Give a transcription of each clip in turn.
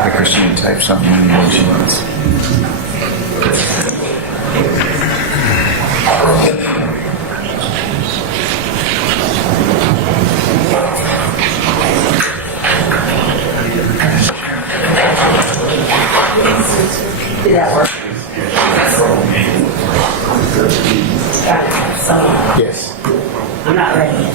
I Christine type something in when she wants. Did that work? Yes. I'm not ready.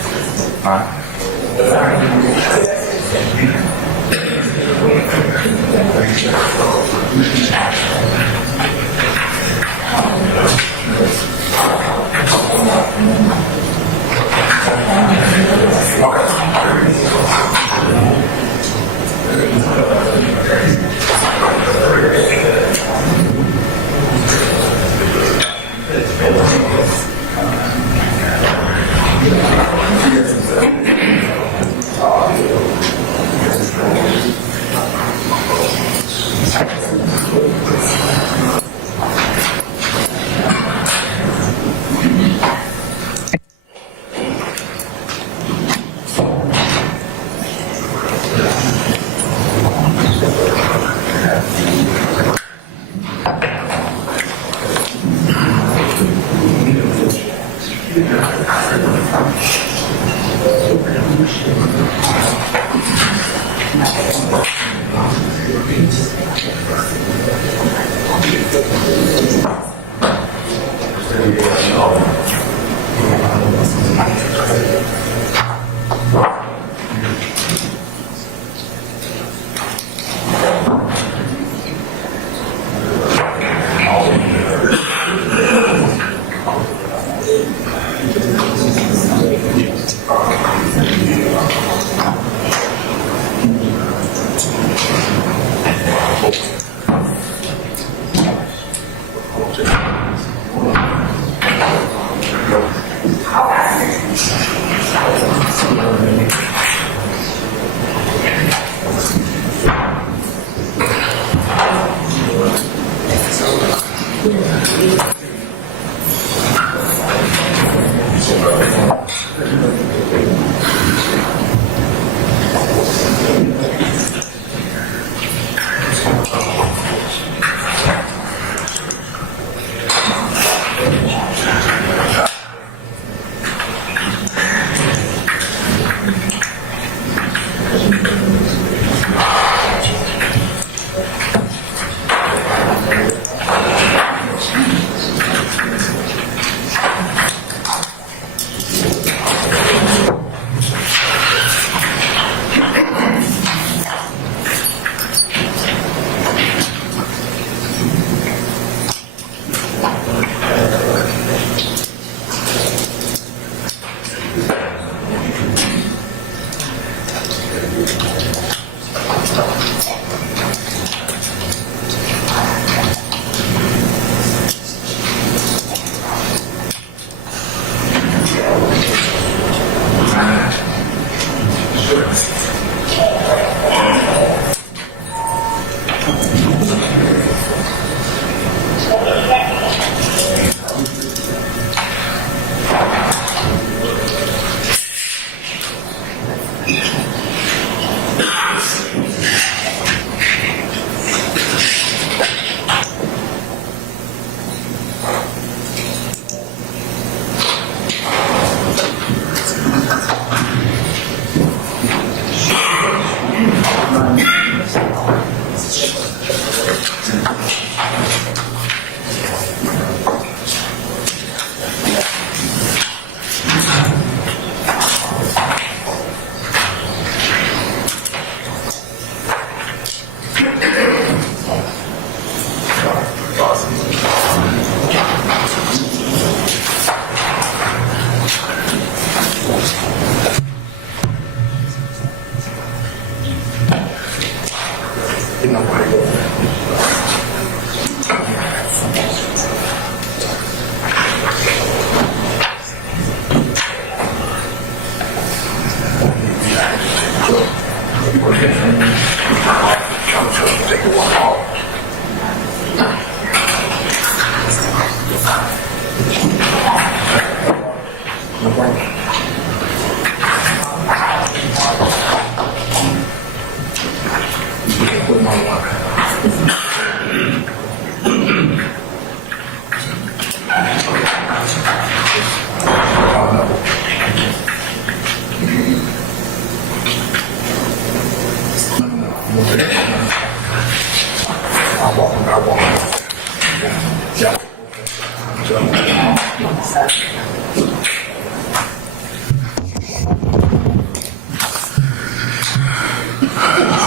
All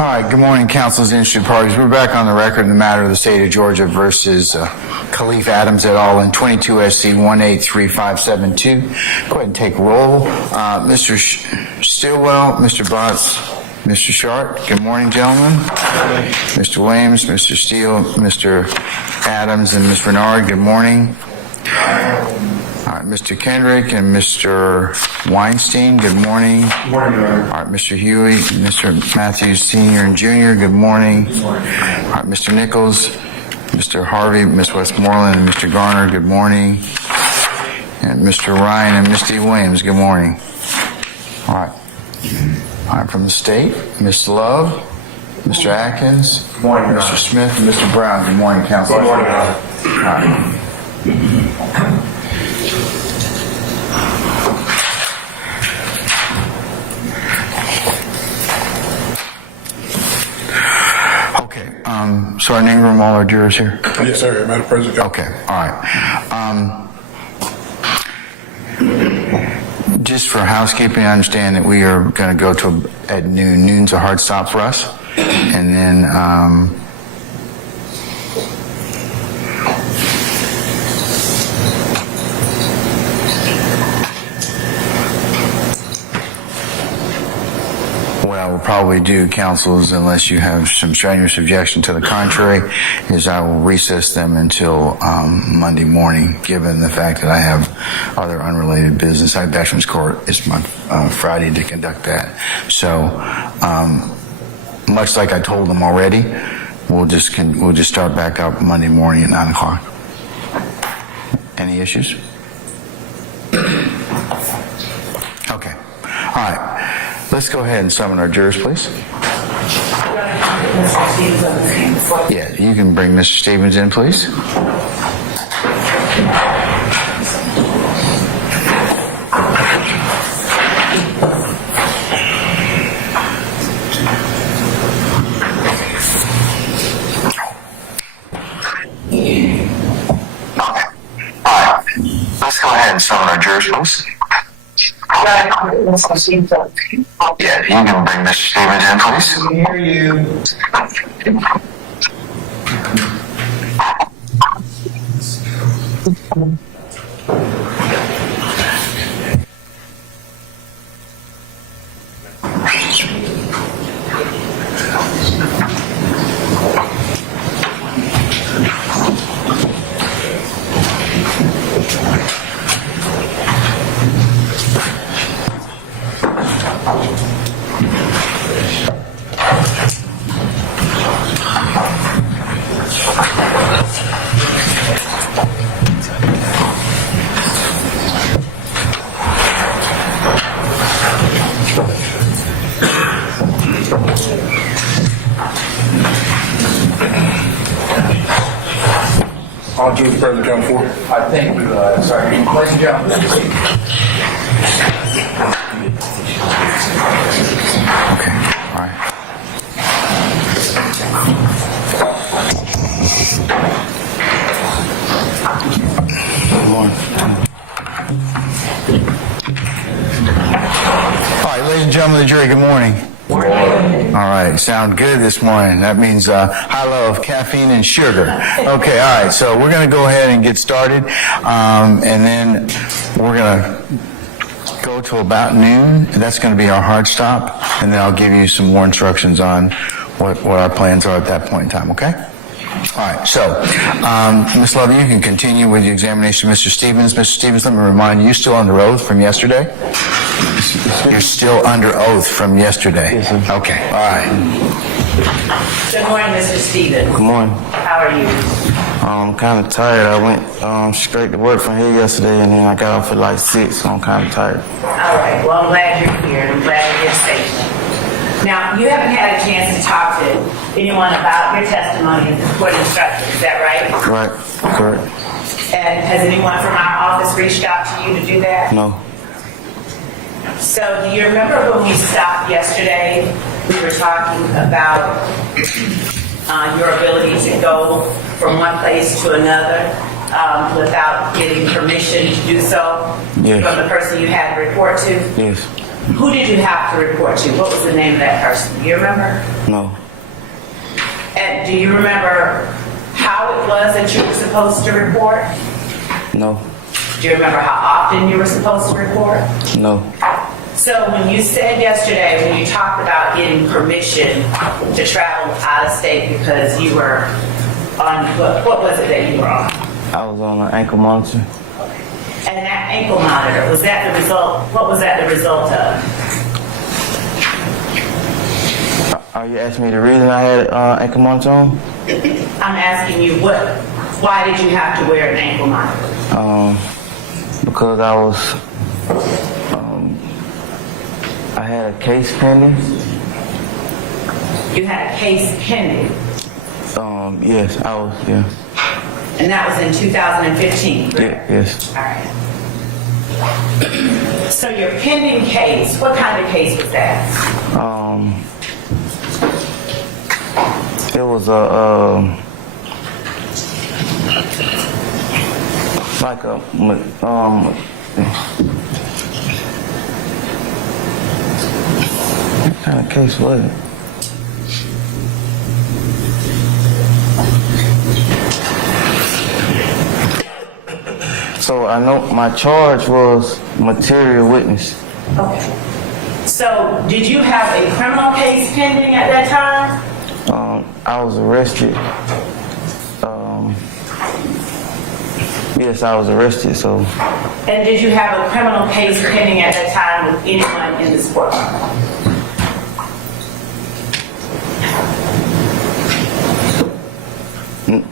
right, good morning, council's interested parties. We're back on the record in the matter of the state of Georgia versus Khalif Adams et al. In 22 SC 183572. Go ahead and take roll. Mr. Stillwell, Mr. Botts, Mr. Sharp. Good morning, gentlemen. Mr. Williams, Mr. Steele, Mr. Adams, and Ms. Renard. Good morning. All right, Mr. Kendrick and Mr. Weinstein, good morning. Good morning, Your Honor. All right, Mr. Huey, Mr. Matthews Sr. and Jr., good morning. Good morning. All right, Mr. Nichols, Mr. Harvey, Ms. Westmoreland, and Mr. Garner, good morning. And Mr. Ryan and Misty Williams, good morning. All right. All right, from the state, Ms. Love, Mr. Atkins, Good morning, Your Mr. Honor. Smith, and Mr. Brown, good morning, council. Good morning, Your Honor. All right. Okay, so our name room, all our jurors here? Yes, sir, Madam President. Okay, all right. Just for housekeeping, I understand that we are going to go to at noon. Noon's a hard stop for us. And then, what I will probably do, councils, unless you have some strenuous objection to the contrary, is I will recess them until Monday morning, given the fact that I have other unrelated business. I have Veterans Court. It's my Friday to conduct that. So, much like I told them already, we'll just start back up Monday morning at 9 o'clock. Any issues? Okay. All right. Let's go ahead and summon our jurors, please. Yeah, you can bring Mr. Stevens in, please. Let's go ahead and summon our jurors, please. Yeah, you can bring Mr. Stevens in, please. I can hear you. All jurors present, count four. I think, sorry, ladies and gentlemen. Okay, all right. All right, ladies and gentlemen of the jury, good morning. All right, sound good this morning. That means high level of caffeine and sugar. Okay, all right, so we're going to go ahead and get started, and then we're going to go to about noon. That's going to be our hard stop, and then I'll give you some more instructions on what our plans are at that point in time, okay? All right, so, Ms. Love, you can continue with the examination of Mr. Stevens. Mr. Stevens, let me remind you, you're still under oath from yesterday? You're still under oath from yesterday? Yes, sir. Okay, all right. Good morning, Mr. Stevens. Good morning. How are you? I'm kind of tired. I went straight to work from here yesterday, and then I got off at like 6, so I'm kind of tired. All right. Well, I'm glad you're here. I'm glad you're safe. Now, you haven't had a chance to talk to anyone about your testimony and the court instructions. Is that right? Right? Correct. And has anyone from our office reached out to you to do that? No. So, do you remember when we stopped yesterday? We were talking about your ability to go from one place to another without getting permission to do so Yes. from the person you had to report to? Yes. Who did you have to report to? What was the name of that person? Do you remember? No. And do you remember how it was that you were supposed to report? No. Do you remember how often you were supposed to report? No. So when you said yesterday, when you talked about getting permission to travel out of state because you were on, what was it that you were on? I was on an ankle monitor. And that ankle monitor, was that the result? What was that the result of? Are you asking me the reason I had ankle monitor on? I'm asking you, why did you have to wear an ankle monitor? Because I had a case pending. You had a case pending, Yes, I was, yeah. and that was in 2015, correct? Yes. All right. So your pending case, what kind of case was that? It was a, like a, what kind of case was it? So I know my charge was material witness. Okay. So did you have a criminal case pending at that time? I was arrested. Yes, I was arrested, so And did you have a criminal case pending at that time with anyone in this courtroom?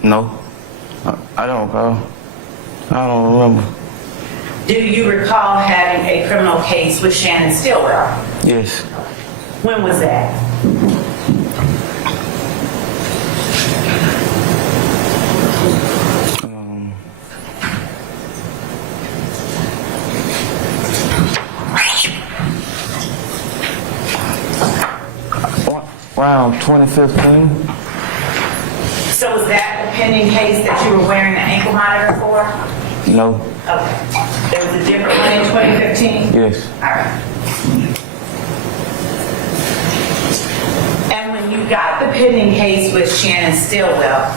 no. I don't recall. I don't remember. Do you recall having a criminal case with Shannon Stillwell? Yes. When was that? Around 2015. So was that the pending case that you were wearing the ankle monitor for? No. Okay. There was a different one in 2015? Yes. All right. And when you got the pending case with Shannon Stillwell,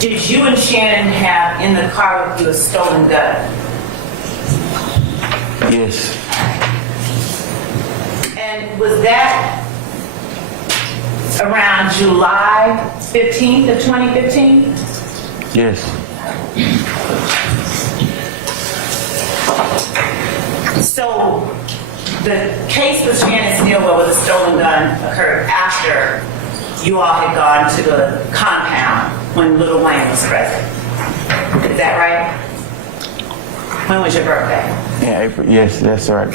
did you and Shannon have in the car with you a stolen gun? Yes. And was that around July 15th of 2015? Yes. So the case with Shannon Stillwell with a stolen gun occurred after you all had gone to the compound when Little Wayne was present. Is that right? When was your birthday? In April. Yes, that's right.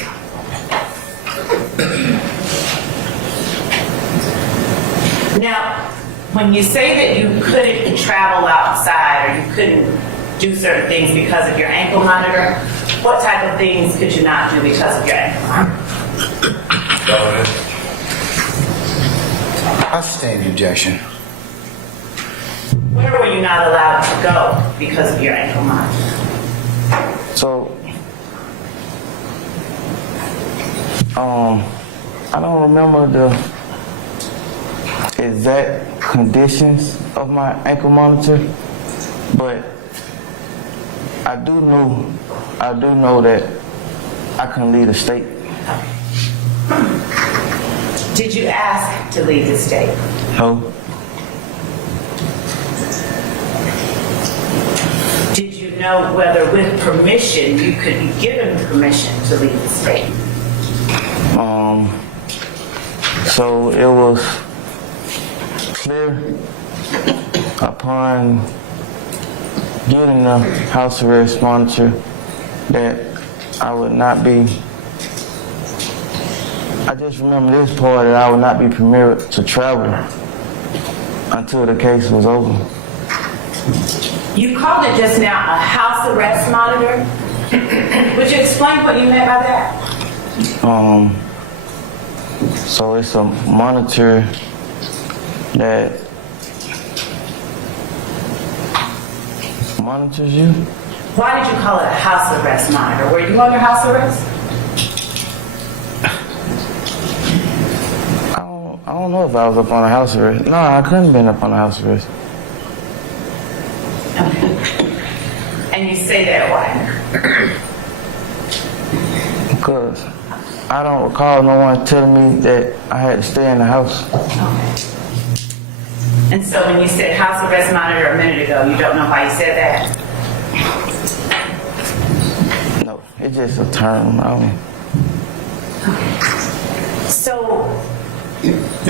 Now, when you say that you couldn't travel outside or you couldn't do certain things because of your ankle monitor, what type of things could you not do because of your ankle monitor? I sustain the objection. Where were you not allowed to go because of your ankle monitor? So, I don't remember the exact conditions of my ankle monitor, but I do know that I couldn't leave the state. Did you ask to leave the state? No. know whether with permission you could be given permission to leave the state. So it was clear upon getting the house arrest monitor that I would not be, I just remember this part, that I would not be permitted to travel until the case was over. You called it just now a house arrest monitor. Would you explain what you meant by that? So it's a monitor that monitors you. Why did you call it a house arrest monitor? Were you under house arrest? I don't know if I was up on a house arrest. No, I couldn't have been up on a house arrest. Okay. And you say that why? Because I don't recall no one telling me that I had to stay in the house. Okay. And so when you said house arrest monitor a minute ago, you don't know why you said that? No, it's just a term. So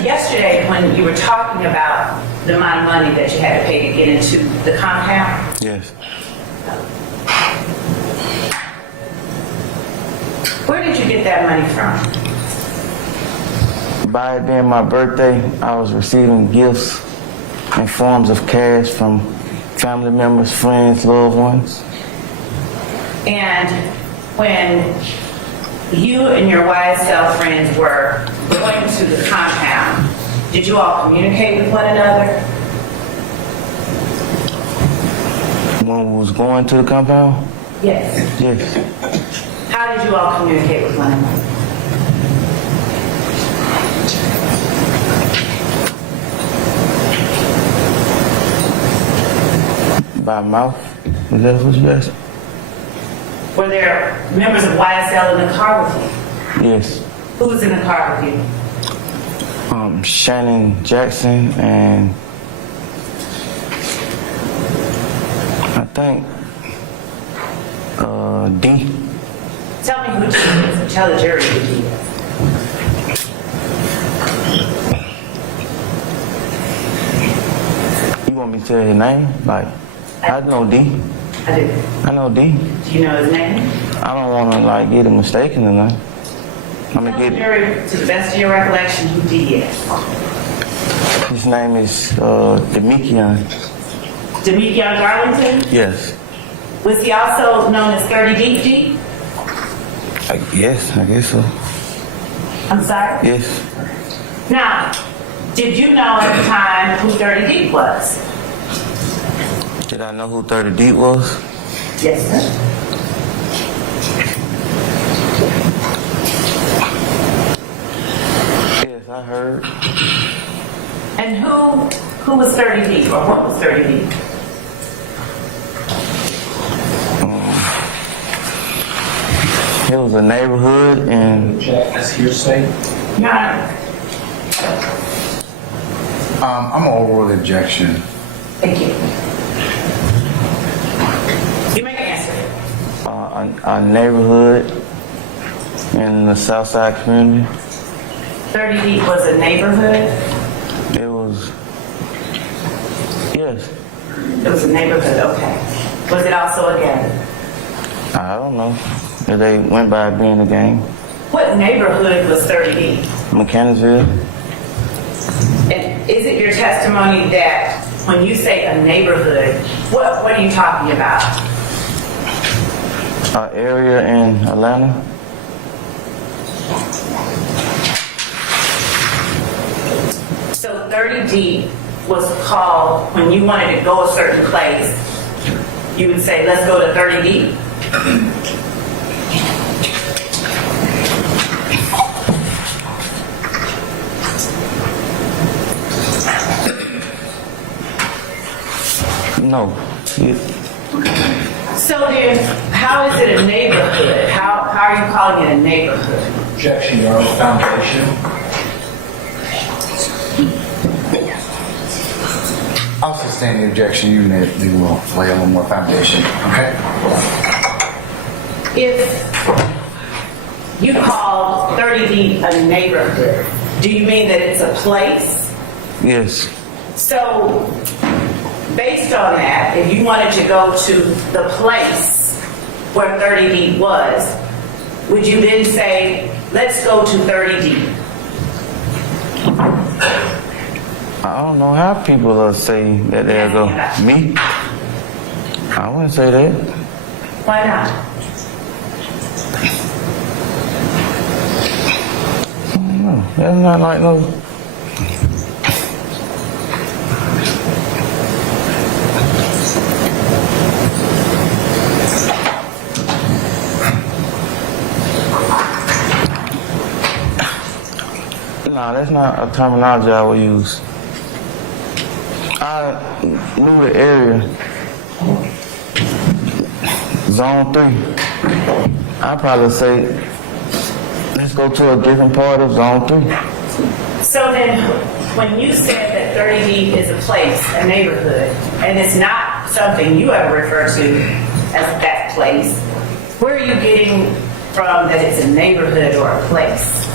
yesterday when you were talking about the amount of money that you had to pay to get into the compound, Yes. where did you get that money from? By it being my birthday, I was receiving gifts in forms of cash from family members, friends, loved ones. And when you and your YSL friends were going to the compound, did you all communicate with one another? When we was going to the compound? Yes. Yes. How did you all communicate with one another? By mouth? Is that what you asked? Were there members of YSL in the car with you? Yes. Who was in the car with you? Shannon Jackson and I think D. Tell me who D is. Tell the jury who D is. You want me to tell his name? Like, I know D. I do. I know D. Do you know his name? I don't want to like get him mistaken or nothing. I'm Tell gonna the get jury, to the best of your recollection, who D is. his name is Demikian. Demetrion Darlington? Yes. Was he also known as 30 Deep G? Yes, I guess so. I'm sorry? Yes. Now, did you know at the time who 30 Deep was? Did I know who 30 Deep was? Yes, sir. Yes, I heard. And who was 30 Deep, or what was 30 Deep? It was a neighborhood and Jack, that's hearsay. Your Honor, I'm gonna overrule the objection. thank you. You may answer. a neighborhood in the Southside community. 30 Deep was a neighborhood? It was, yes. It was a neighborhood, okay. Was it also a gang? I don't know. They went by being a gang. What neighborhood was 30 Deep? Mechanicsville. And is it your testimony that when you say a neighborhood, what are you talking about? An area in Atlanta. So 30 Deep was called when you wanted to go a certain place, you would say, let's go to 30 Deep. No. So then, how is it a neighborhood? How are you calling it a neighborhood? Objection, Your Honor. Foundation. Officer Notwithstanding the objection, you will lay a little more foundation. Okay? If you call 30 Deep a neighborhood, do you mean that it's a place? Yes. So, based on that, if you wanted to go to the place where 30 Deep was, would you then say, let's go to 30 Deep? I don't know how people will say that they'll go. Me? I wouldn't say that. Why not? No, that's not like no. No, that's not a terminology I would use. I knew the area. Zone 3. I'd probably say, let's go to a different part of Zone 3. So then, when you said that 30 Deep is a place, a neighborhood, and it's not something you ever refer to as that place, where are you getting from that it's a neighborhood or a place?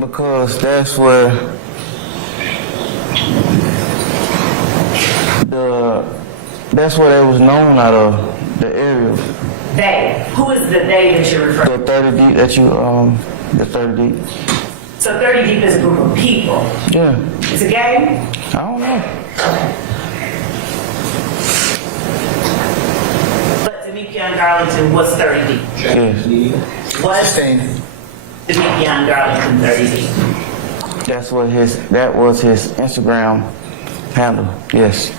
Because that's where they was known out of, the area. They. Who is the they that you're referring to? The 30 deep that you, the 30 deep. So 30 Deep is a group of people. Yeah, It's a gang? I don't know. But Demekion Darlington was 30 Deep. Yes, Was Sustained. Demekion Darlington 30 Deep? that was his Instagram handle, yes.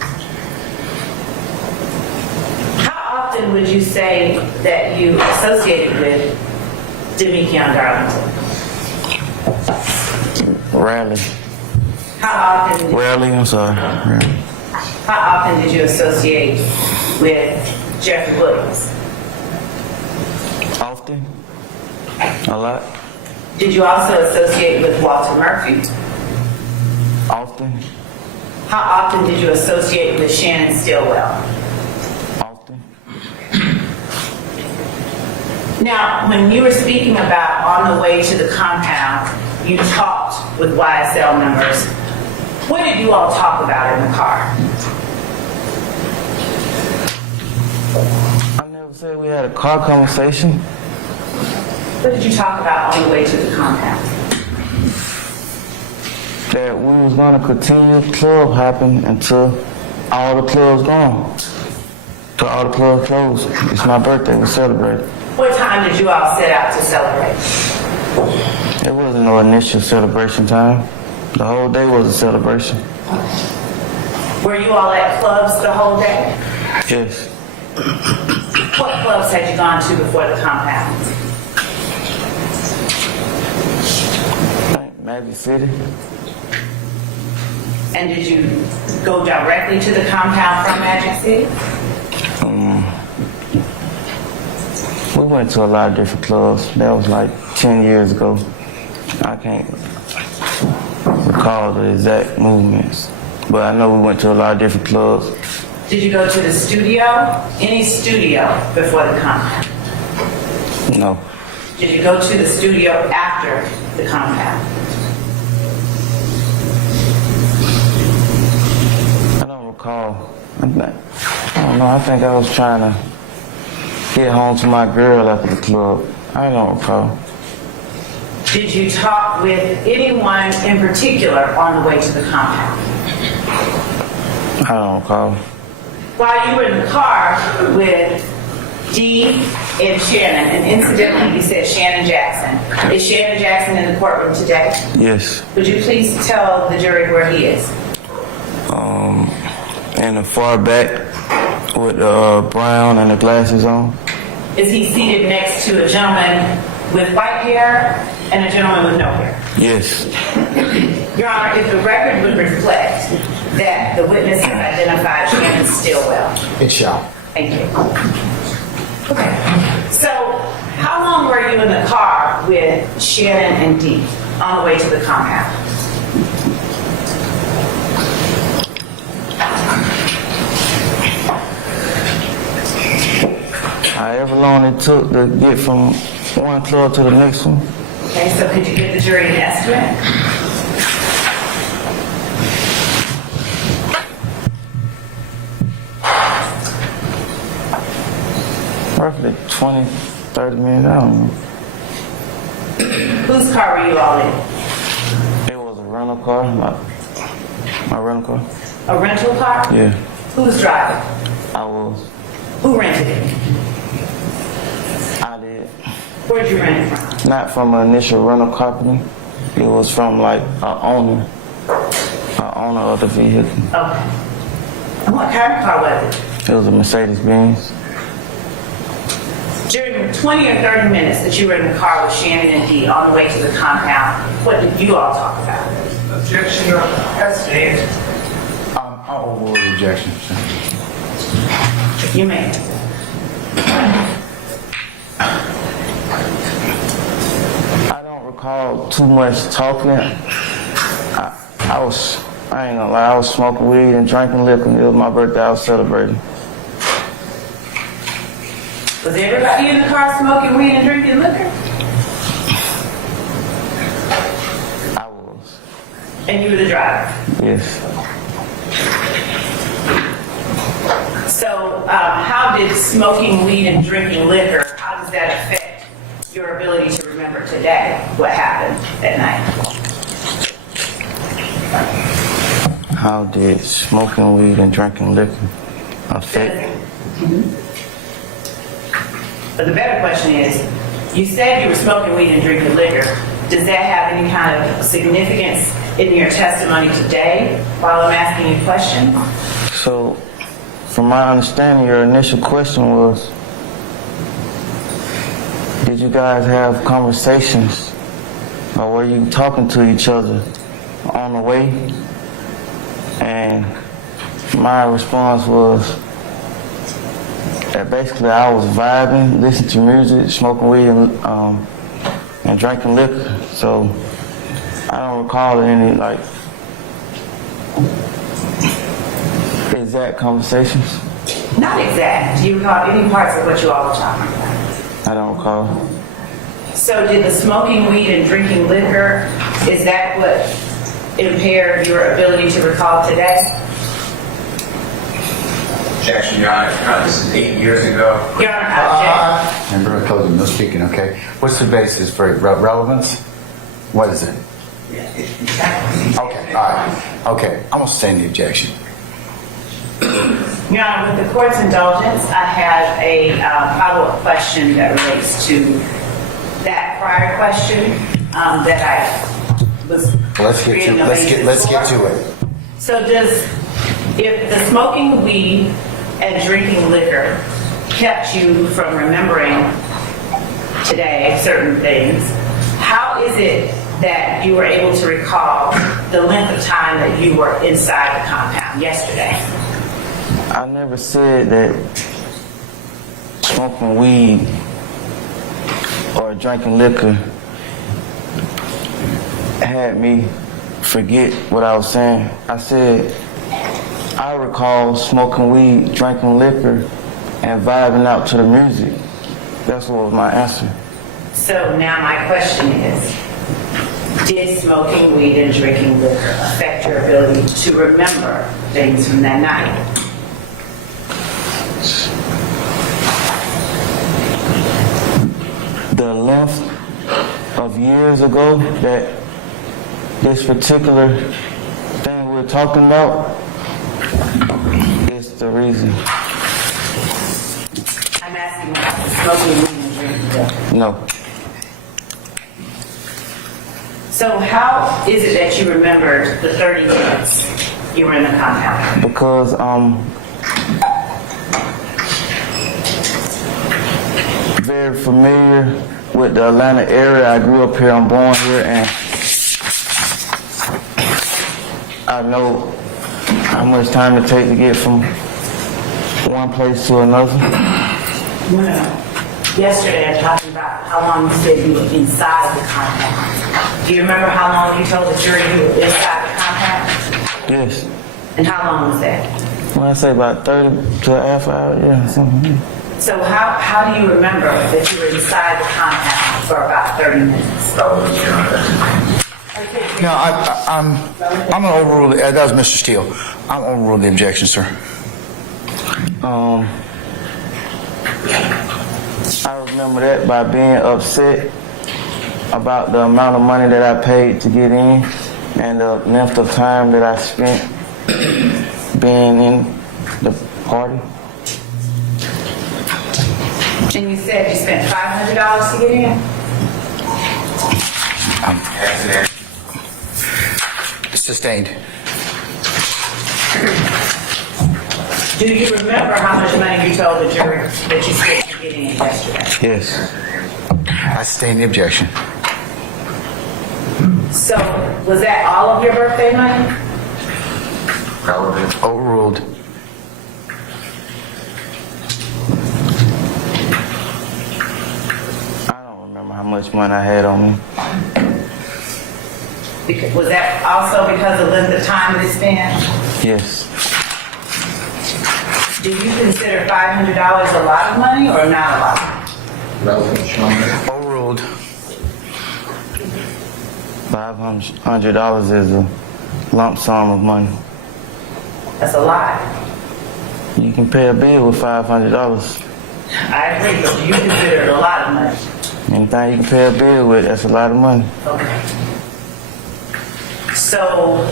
How often would you say that you associated with Demekion Darlington? Rarely. How I'm sorry. Rarely. often did you associate with Jeffrey Williams? Often. A lot. Did you also associate with Walter Murphy? Often. How often did you associate with Shannon Stillwell? Often. Now, when you were speaking about on the way to the compound, you talked with YSL members. What did you all talk about in the car? I never said we had a car conversation. What did you talk about on the way to the compound? That we was gonna continue club hopping until all the clubs gone. Till all the clubs closed. It's my birthday, we celebrated. What time did you all set out to celebrate? There wasn't no initial celebration time. The whole day was a celebration. Were you all at clubs the whole day? Yes. What clubs had you gone to before the compound? Magic City. And did you go directly to the compound from Magic City? We went to a lot of different clubs. That was like 10 years ago. I can't recall the exact movements, but I know we went to a lot of different clubs. Did you go to the studio? Any studio before the compound? No. Did you go to the studio after the compound? I don't recall. I don't know. I think I was trying to get home to my girl after the club. I don't recall. Did you talk with anyone in particular on the way to the compound? I don't recall. While you were in the car with Dee and Shannon, and incidentally you said Shannon Jackson. Is Shannon Jackson in the courtroom today? Yes. Would you please tell the jury where he is? In the far back with brown and the glasses on. Is he seated next to a gentleman with white hair and a gentleman with no hair? Yes. Your Honor, if the record would reflect that the witness has identified Shannon Stillwell. It shall. Thank you. Okay. So, how long were you in the car with Shannon and Dee on the way to the compound? However long it took to get from one club to the next one. Okay, so could you give the jury an estimate? Roughly 20, 30 minutes, I don't know. Whose car were you all in? It was a rental car, my rental car. A rental car? Yeah, Who was driving? I was. Who rented it? I did. Where'd you rent it from? Not from an initial rental company. It was from like an owner of the vehicle. Okay. And what kind of car was it? It was a Mercedes-Benz. During the 20 or 30 minutes that you were in the car with Shannon and Dee on the way to the compound, what did you all talk about? Objection, Your Honor. That's stated. I'll overrule the objection. sir. You may. I don't recall too much talking. I ain't gonna lie, I was smoking weed and drinking liquor. It was my birthday, I was celebrating. Was everybody in the car smoking weed and drinking liquor? I was. And you were the driver. Yes. So how did smoking weed and drinking liquor, how does that affect your ability to remember today what happened that night? How did smoking weed and drinking liquor affect? But the better question is, you said you were smoking weed and drinking liquor. Does that have any kind of significance in your testimony today while I'm asking you a question? So, from my understanding, your initial question was, did you guys have conversations or were you talking to each other on the way? And my response was that basically I was vibing, listening to music, smoking weed, and drinking liquor. So I don't recall any like exact conversations. Not exact. Do you recall any parts of what you all were talking about? I don't recall. So did the smoking weed and drinking liquor, is that what impaired your ability to recall today? Objection, Your Honor. This is 8 years ago. Your Honor, I object. Member, I told you no speaking, okay? What's the basis for relevance? What is it? Okay, all right. Okay, I'm gonna sustain the objection. Your Honor, with the court's indulgence, I have a follow-up question that relates to that prior question that I was creating a basis Let's get for. to it. So if the smoking weed and drinking liquor kept you from remembering today certain things, how is it that you were able to recall the length of time that you were inside the compound yesterday? I never said that smoking weed or drinking liquor had me forget what I was saying. I said I recall smoking weed, drinking liquor, and vibing out to the music. That's what was my answer. So now my question is, did smoking weed and drinking liquor affect your ability to remember things from that night? The length of years ago that this particular thing we're talking about is the reason. I'm asking about the smoking weed and drinking liquor. No. So how is it that you remembered the 30 minutes you were in the compound? Because very familiar with the Atlanta area. I grew up here, I'm born here, and I know how much time it takes to get from one place to another. No. Yesterday I talked about how long you said you were inside the compound. Do you remember how long you told the jury you were inside the compound? Yes. And how long was that? When I say about 30 to a half hour, yeah, something. So how do you remember that you were inside the compound for about 30 minutes? Relevance, Your Honor. No, I'm gonna overrule, that was Mr. Steele. I'm gonna overrule the objection, sir. I remember that by being upset about the amount of money that I paid to get in and the length of time that I spent being in the party. And you said you spent $500 to get in? Accident. Sustained. Do you remember how much money you told the jury that you spent to get in yesterday? Yes. I sustain the objection. So was that all of your birthday money? Relevant. Overruled. I don't remember how much money I had on me. Was that also because of the length of time that it's been? Yes. Do you consider $500 a lot of money or not a lot? Relevant, Your Honor. Overruled. $500 is a lump sum of money. That's a lot. You can pay a bill with $500. I agree, but do you consider it a lot of money? Anything you can pay a bill with, that's a lot of money. Okay. So,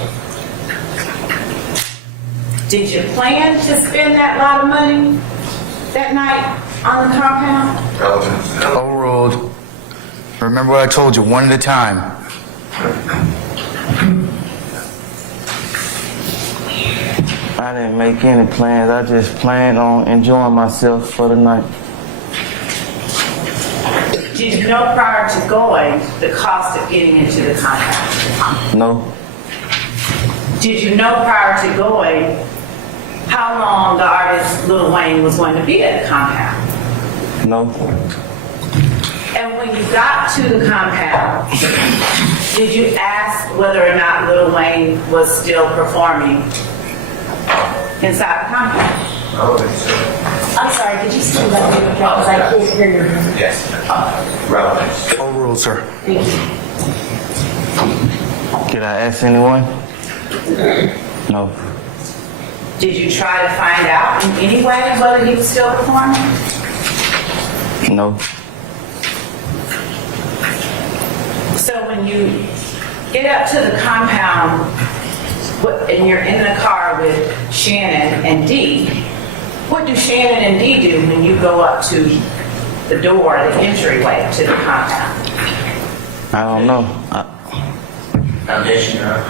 did you plan to spend that lot of money that night on the compound? Relevant. Overruled. Remember what I told you, one at a time. I didn't make any plans. I just planned on enjoying myself for the night. Did you know prior to going the cost of getting into the compound? No, Did you know prior to going how long the artist Lil Wayne was going to be at the compound? no, And when you got to the compound, did you ask whether or not Lil Wayne was still performing inside the compound? Relevant, sir. I'm sorry, did you say that you because I can't hear your room? Yes. Relevant. Overruled, sir. Thank you. did I ask anyone? No, Did you try to find out in any way whether he was still performing? no, So when you get up to the compound and you're in the car with Shannon and Dee, what do Shannon and Dee do when you go up to the door, the entryway to the compound? I don't know. Foundation, Your Honor.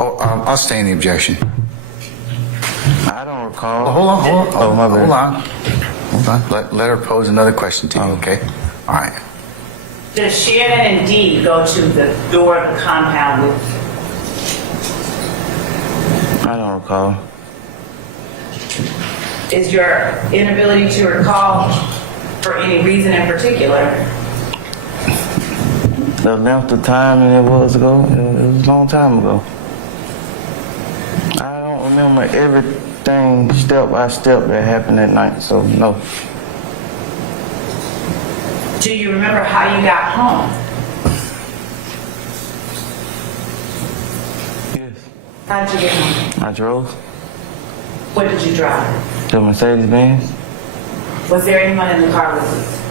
Oh, I'll sustain the objection. I don't recall. Hold on. Oh, my bad. Hold on. Let her pose another question to you, okay? All right. Does Shannon and Dee go to the door of the compound with you? I don't recall. Is your inability to recall for any reason in particular? The length of time it was ago, it was a long time ago. I don't remember everything step by step that happened that night, so no. Do you remember how you got home? Yes. How did you get home? I drove What did you drive? the Mercedes Benz. Was there anyone in the car with you?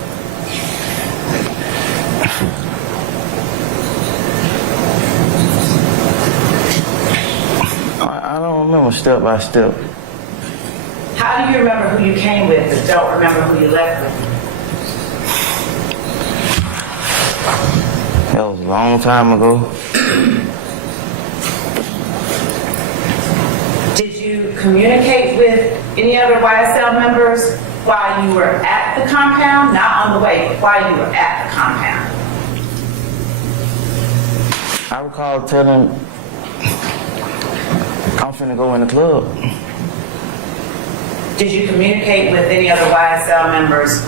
I don't remember step by step. How do you remember who you came with but don't remember who you left with? That was a long time ago. Did you communicate with any other YSL members while you were at the compound? Not on the way, but while you were at the compound. I recall telling I'm finna go in the club. Did you communicate with any other YSL members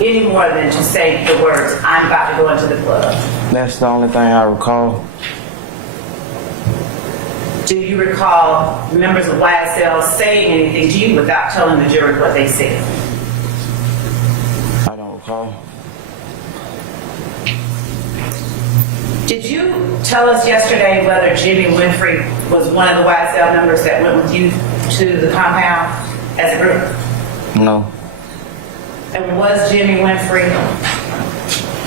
any more than to say the words, I'm about to go into the club? That's the only thing I recall. Do you recall members of YSL saying anything to you without telling the jury what they said? Did you tell us yesterday whether Jimmy Winfrey was one of the YSL members that went with you to the compound as a group? No. And was Jimmy Winfrey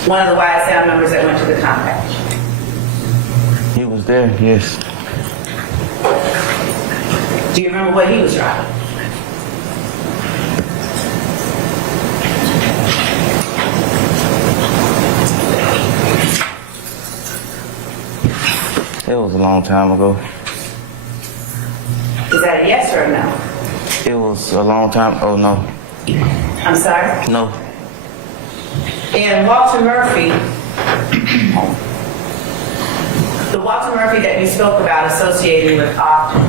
one of the YSL members that went to the compound? He was there, yes. Do you remember what he was driving? It was a long time ago. Is that a yes or a no? It was a long time. Oh, no. I'm sorry? No. And Walter Murphy, the Walter Murphy that you spoke about associating with Ogden,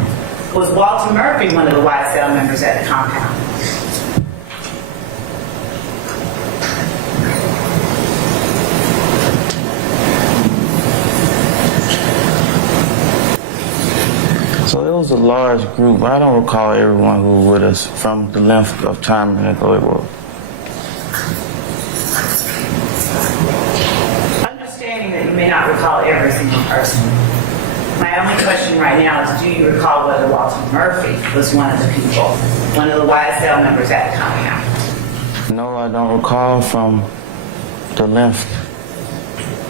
was Walter Murphy one of the YSL members at the compound? So it was a large group. I don't recall everyone who was with us from the length of time ago it was. Understanding that you may not recall every single person, my only question right now is, do you recall whether Walter Murphy was one of the people, one of the YSL members at the compound? No, I don't recall from the length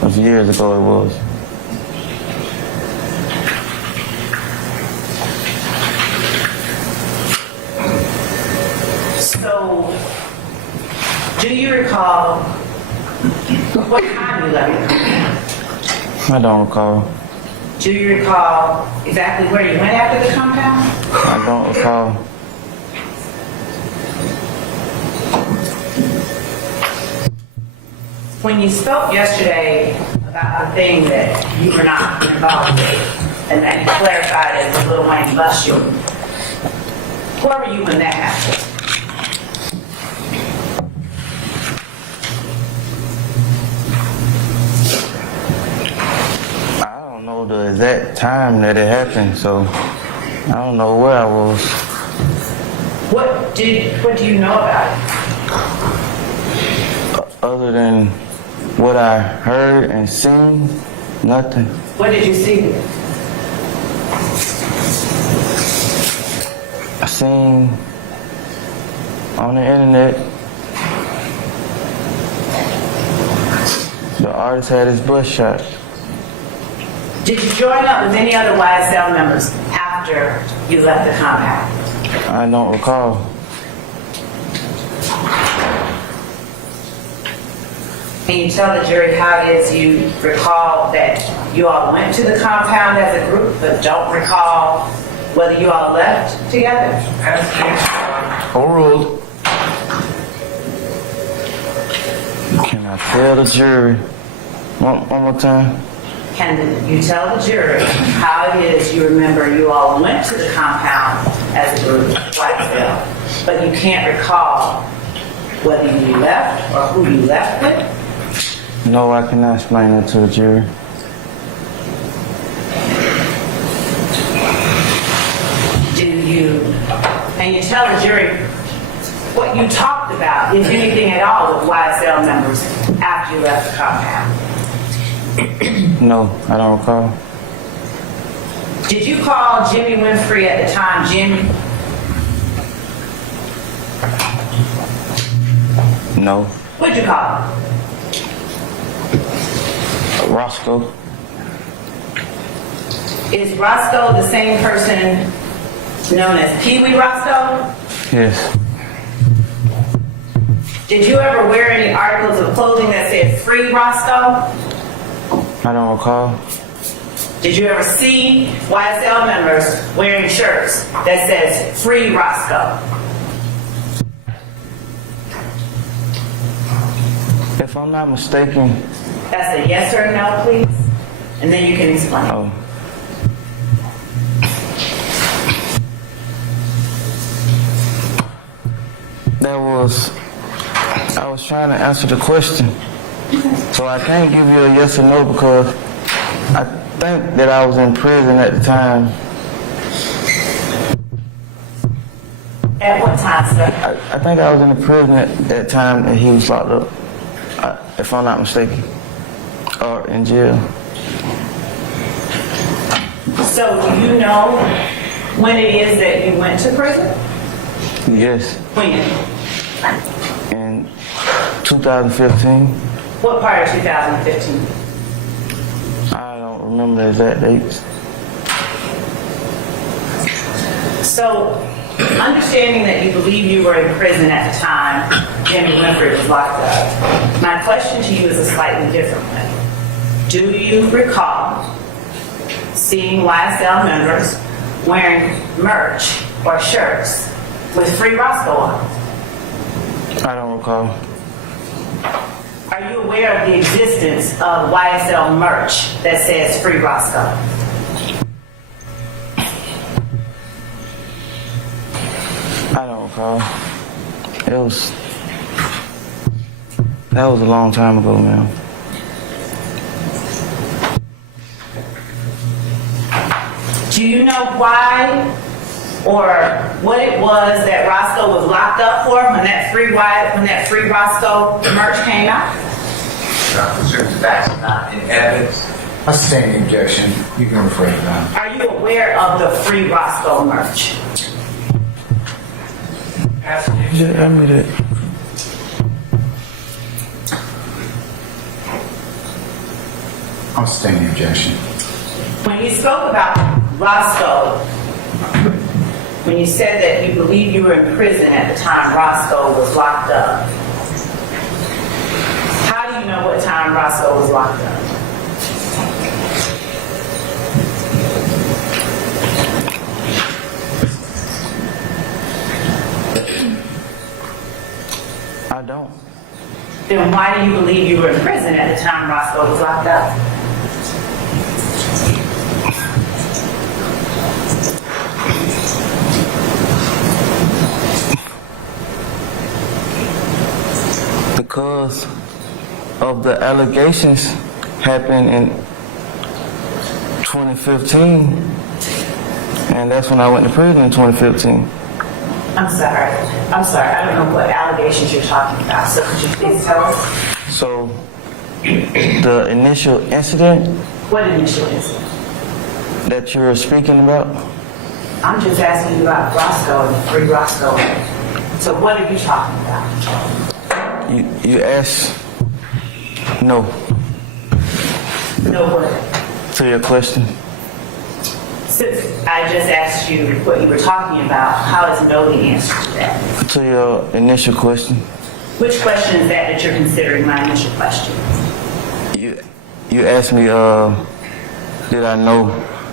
of years ago it was. So, do you recall what time you left the compound? I don't recall. Do you recall exactly where you went after the compound? I don't recall. When you spoke yesterday about the thing that you were not involved with, and that you clarified as Lil Wayne bust you, where were you when that happened? I don't know the exact time that it happened, so I don't know where I was. What do you know about it? Other than what I heard and seen, nothing. What did you see? I seen on the internet the artist had his butt shot. Did you join up with any other YSL members after you left the compound? I don't recall. Can you tell the jury how it is you recall that you all went to the compound as a group, but don't recall whether you all left together? Overruled. Can I tell the jury one more time? Can you tell the jury how it is you remember you all went to the compound as a group, YSL, but you can't recall whether you left or who you left with? No, I cannot explain it to the jury. Can you tell the jury what you talked about, if anything at all, with YSL members after you left the compound? No, I don't recall. Did you call Jimmy Winfrey at the time Jimmy? No. What'd you call him? Roscoe? Is Roscoe the same person known as Pee Wee Roscoe? Yes. Did you ever wear any articles of clothing that said Free Roscoe? I don't recall. Did you ever see YSL members wearing shirts that says Free Roscoe? If I'm not mistaken, That's a yes or a no, please. And then you can explain. oh, I was trying to answer the question. So I can't give you a yes or no because I think that I was in prison at the time. At what time, sir? I think I was in the prison at that time that he was locked up, if I'm not mistaken, or in jail. So do you know when it is that you went to prison? Yes. When? In 2015, What part of 2015? I don't remember the exact dates. So, understanding that you believe you were in prison at the time Jimmy Winfrey was locked up, my question to you is a slightly different one. Do you recall seeing YSL members wearing merch or shirts with Free Roscoe on? I don't recall. Are you aware of the existence of YSL merch that says Free Roscoe? I don't recall. That was a long time ago, man. Do you know why or what it was that Roscoe was locked up for when that Free Roscoe merch came out? Certain facts not in evidence. I sustain the objection. You can refer to that. Are you aware of the Free Roscoe merch? Yeah, I mean it. I'll sustain the objection. When you spoke about Roscoe, when you said that you believe you were in prison at the time Roscoe was locked up, how do you know what time Roscoe was locked up? I don't. Then why do you believe you were in prison at the time Roscoe was locked up? Because of the allegations happened in 2015, and that's when I went to prison in 2015. I'm sorry. I don't know what allegations you're talking about. So could you please tell us? So, the initial incident What initial incident? that you were speaking about, I'm just asking you about Roscoe and Free Roscoe. So what are you talking about? you asked no No what? to your question. Since I just asked you what you were talking about, how is no the answer to that? To your initial question, Which question is that you're considering my initial question? you asked me, did I know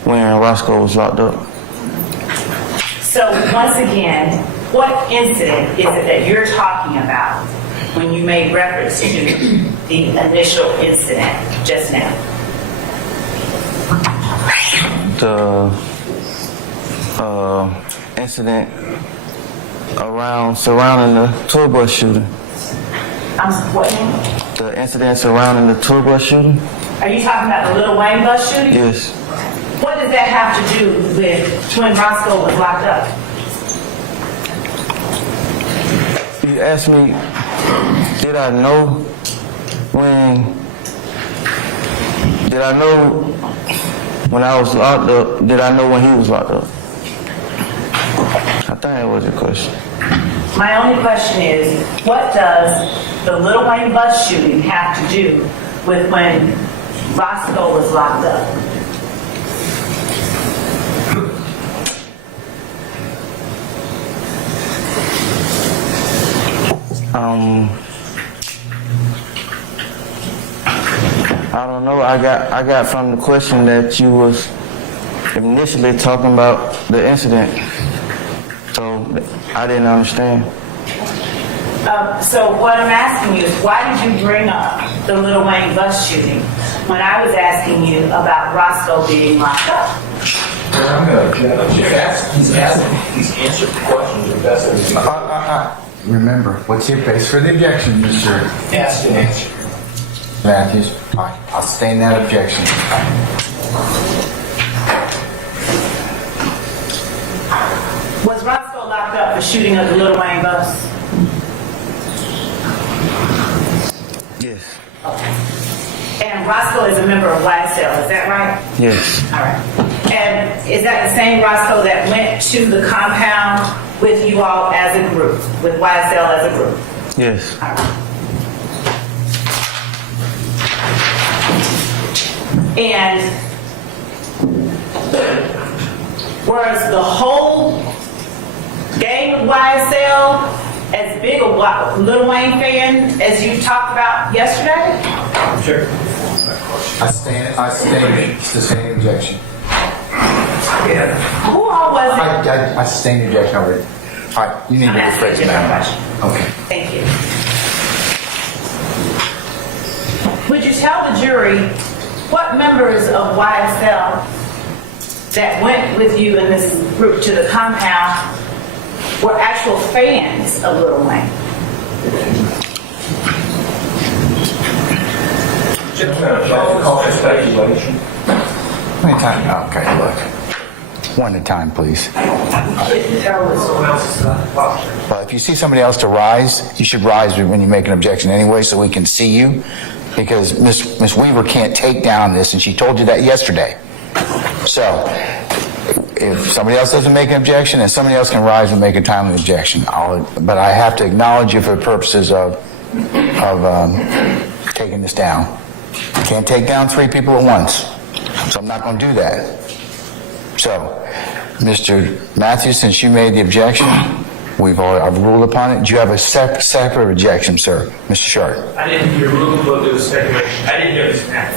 when Roscoe was locked up? So once again, what incident is it that you're talking about when you made reference to the initial incident just now? The incident surrounding the tour bus shooting. What? The incident surrounding the tour bus shooting? Are you talking about the Lil Wayne bus shooting? Yes. What does that have to do with when Roscoe was locked up? You asked me, did I know when I was locked up? Did I know when he was locked up? I think that was your question. My only question is, what does the Lil Wayne bus shooting have to do with when Roscoe was locked up? I don't know. I got from the question that you was initially talking about the incident, so I didn't understand. So what I'm asking you is, why did you bring up the Lil Wayne bus shooting when I was asking you about Roscoe being locked up? He's answered the questions the best of his Remember, what's your base for the objection, Mr. asked and answered. Matthews? All right, I'll sustain that objection. Was Roscoe locked up for shooting up the Lil Wayne bus? Yes. And Roscoe is a member of YSL, is that right? Yes. All right. And that the same Roscoe that went to the compound with you all as a group, with YSL as a group? Yes. And was the whole gang of YSL as big a Lil Wayne fan as you talked about yesterday? I sustain objection. Who all was it? I sustain objection already. All right, you need to I'm asking a rephrase different that. question. Okay. Thank you. Would you tell the jury what members of YSL that went with you in this group to the compound were actual fans of Lil Wayne? Call for speculation. How many times? Okay, look. One at a time, please. Well, if you see somebody else to rise, you should rise when you make an objection anyway, so we can see you. Because Miss Weaver can't take down this, and she told you that yesterday. So, if somebody else doesn't make an objection, and somebody else can rise and make a timely objection, but I have to acknowledge you for the purposes of taking this down. I can't take down 3 people at once, so I'm not going to do that. So, Mr. Matthews, since you made the objection, I've ruled upon it. Do you have a separate objection, sir, Mr. Sharp? I didn't hear rule, but there was speculation. I didn't hear this matter.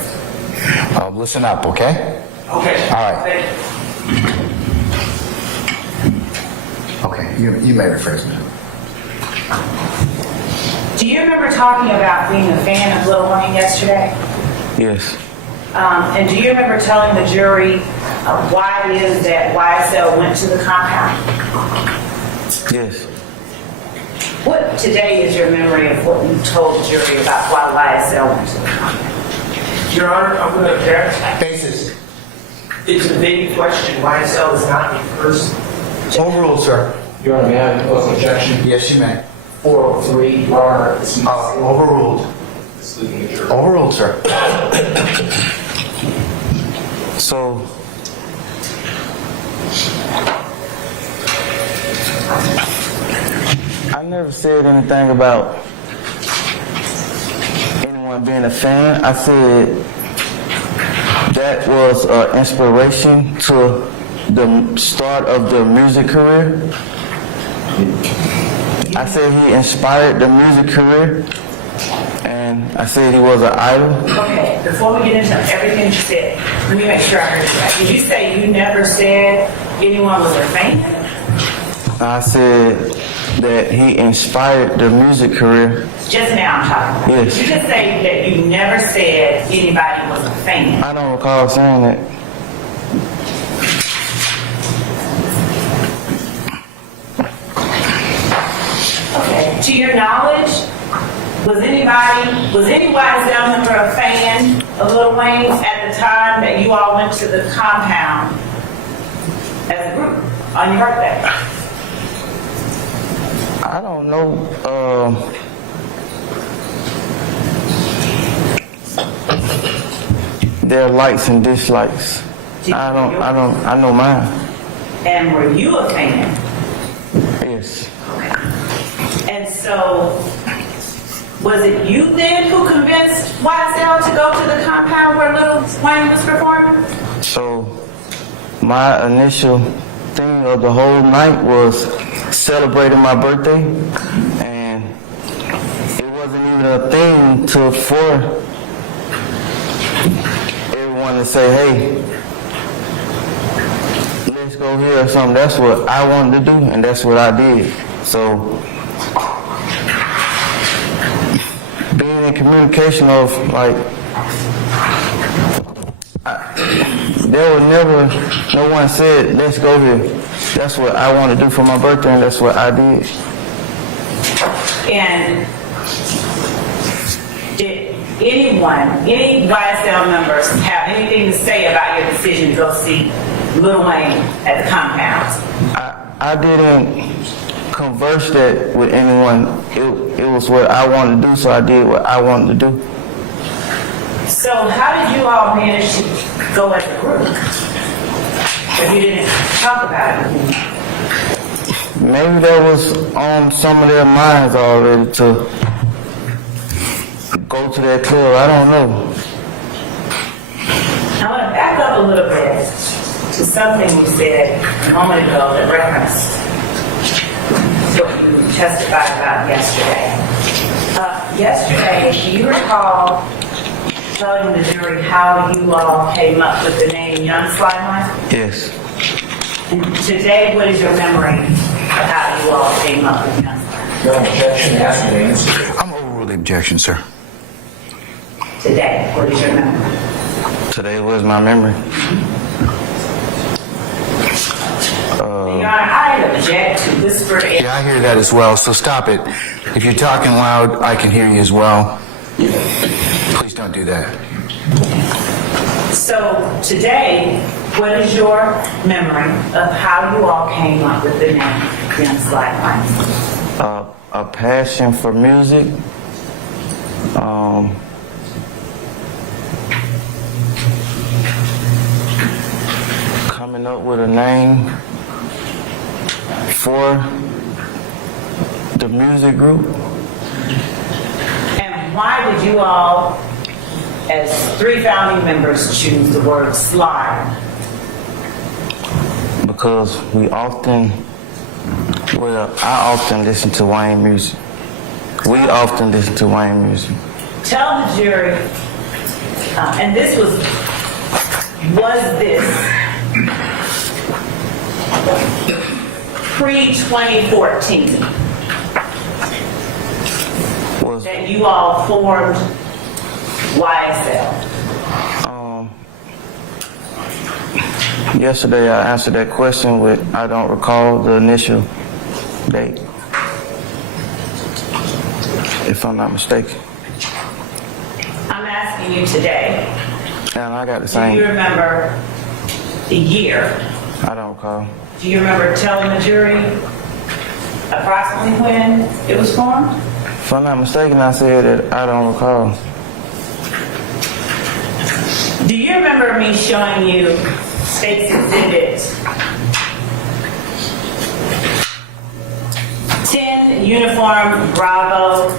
Listen up, okay? Okay. All right. Thank you. Okay, you may rephrase me. Do you remember talking about being a fan of Lil Wayne yesterday? Yes. And do you remember telling the jury why it is that YSL went to the compound? Yes. What today is your memory of what you told the jury about why YSL went to the compound? Your Honor, I'm going to object. Basis. It's a big question. YSL is not a person. Overruled, sir. Your Honor, may I have a close objection? Yes, you may. 403, Your Honor, this is Overruled. misleading the jury. Overruled, sir. So, I never said anything about anyone being a fan. I said that was an inspiration to the start of the music career. I said he inspired the music career, and I said he was an idol. Okay, before we get into everything you said, let me make sure I heard you right. Did you say you never said anyone was a fan? I said that he inspired the music career. Just now I'm talking about. Yes. You just say that you never said anybody was a fan. I don't recall saying that. Okay. To your knowledge, was any YSL member a fan of Lil Wayne at the time that you all went to the compound as a group on your birthday? I don't know. Their likes and dislikes. I know mine. And were you a fan? Yes. And so, was it you then who convinced YSL to go to the compound where Lil Wayne was performing? So, my initial thing of the whole night was celebrating my birthday, and it wasn't even a thing for everyone to say, hey, let's go here or something. That's what I wanted to do, and that's what I did. So, being in communication of like, there was never, no one said, let's go here. That's what I want to do for my birthday, and that's what I did. And did any YSL members have anything to say about your decision to go see Lil Wayne at the compound? I didn't converse that with anyone. It was what I wanted to do, so I did what I wanted to do. So how did you all manage to go as a group? If you didn't talk about it with me. Maybe that was on some of their minds already to go to that club. I don't know. I want to back up a little bit to something you said a moment ago that referenced what you testified about yesterday. Yesterday, do you recall telling the jury how you all came up with the name Young Slideline? Yes. And today, what is your memory of how you all came up with Young Slideline? No objection, ask and answer. I'm overruled the objection, sir. Today, what is your memory? Today was my memory. Your Honor, I object to whispered. Yeah, I hear that as well, so stop it. If you're talking loud, I can hear you as well. Please don't do that. So today, what is your memory of how you all came up with the name Young Slideline? A passion for music. Coming up with a name for the music group. And why did you all, as 3 founding members, choose the word slide? Because I often listen to Wayne music. We often listen to Wayne music. Tell the jury, and this was this pre-2014 Was that you all formed YSL? Yesterday I answered that question with I don't recall the initial date, if I'm not mistaken. I'm asking you today, And I got the do same. you remember the year? I don't recall. Do you remember telling the jury approximately when it was formed? If I'm not mistaken, I said that I don't recall. Do you remember me showing you State's Exhibit 10 Uniform Bravo?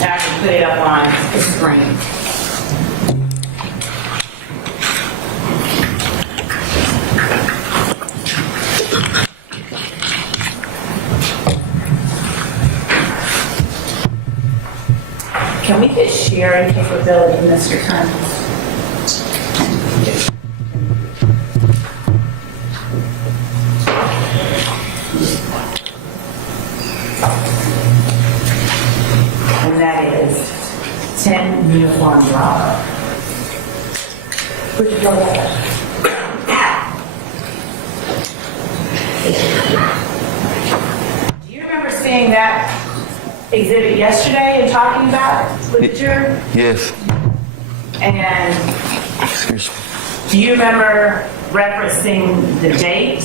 And I can put it up on the screen. Can we get sharing capability, Mr. Cummings? And that is 10 Uniform Bravo. Which one is that? Do you remember seeing that exhibit yesterday and talking about it with the jury? Yes. And Excuse me. do you remember referencing the date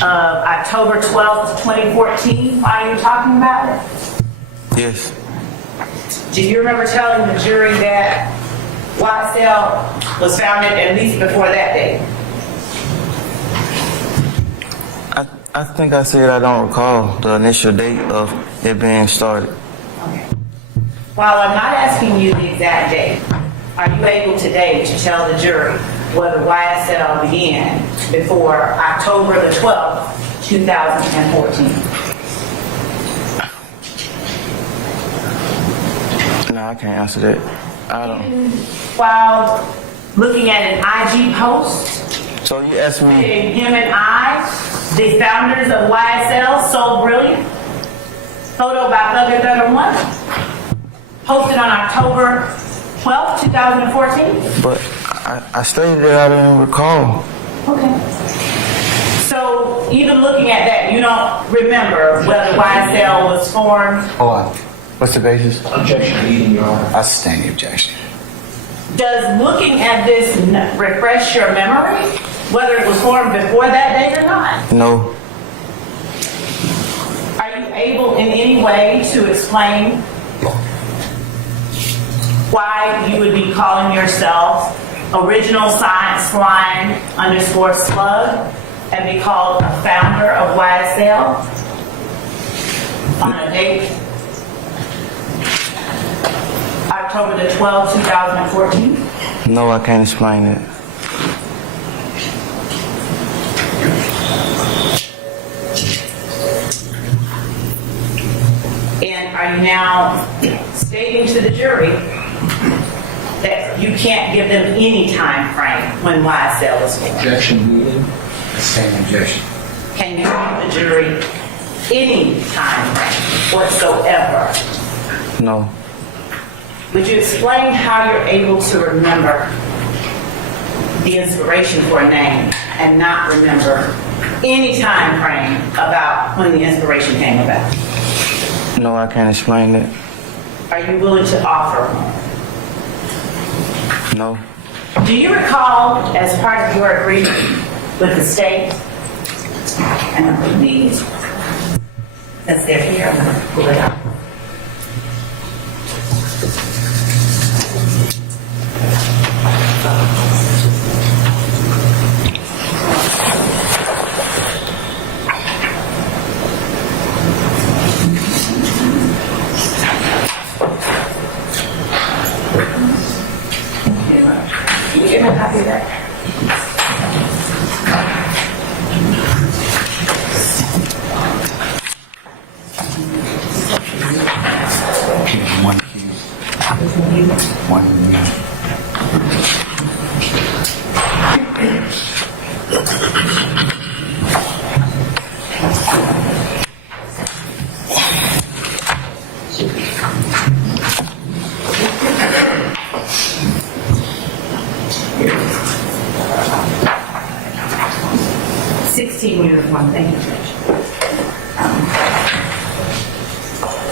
of October 12th, 2014 while you were talking about it? Yes. Do you remember telling the jury that YSL was founded at least before that date? I think I said I don't recall the initial date of it being started. Okay. While I'm not asking you the exact date, are you able today to tell the jury whether YSL began before October the 12th, 2014? No, I can't answer that. I don't. While looking at an IG post, So you asked me. him and I, the founders of YSL, So Brilliant, photo by Thugger Thugger 1, posted on October 12th, 2014. But I stated that I didn't recall. Okay. So even looking at that, you don't remember whether YSL was formed. Hold on. What's the basis? Objection leading, Your Honor. I sustain the objection. Does looking at this refresh your memory, whether it was formed before that date or not? No. Are you able in any way to explain why you would be calling yourself original slime underscore slug and be called a founder of YSL on a date October the 12th, 2014? No, I can't explain it. And are you now stating to the jury that you can't give them any time frame when YSL is formed? Objection needed. Same objection. Can you give the jury any time frame whatsoever? No. Would you explain how you're able to remember the inspiration for a name and not remember any time frame about when the inspiration came about? No, I can't explain it. Are you willing to offer? No. Do you recall, as part of your agreement with the state, and I believe, since they're here, I'm going to pull it out. Can you give me a copy of that? One cue. One minute. Uniform, thank you, Judge.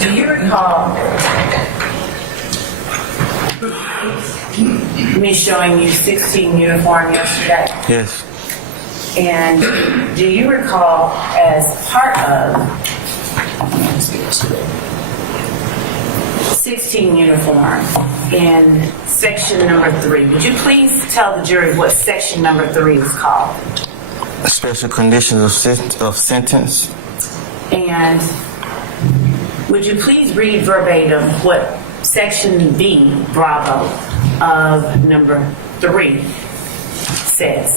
Do you recall me showing you 16 uniform yesterday? Yes. And do you recall, as part of 16 uniform in section number 3, would you please tell the jury what section number 3 is called? Special conditions of sentence. And would you please read verbatim what section B, bravo, of number 3 says?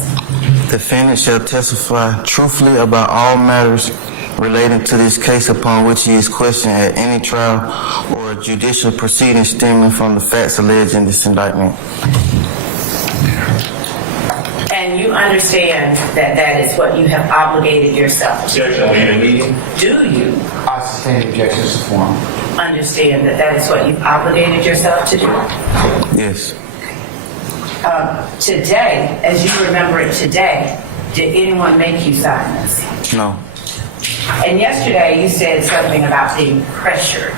Defendant shall testify truthfully about all matters relating to this case upon which he is questioned at any trial or judicial proceeding stemming from the facts alleged in this indictment. And you understand that that is what you have obligated yourself to. Do you I sustain the objections to form. understand that that is what you've obligated yourself to do? Yes. Today, as you remember it today, did anyone make you sign this? No. And yesterday you said something about being pressured.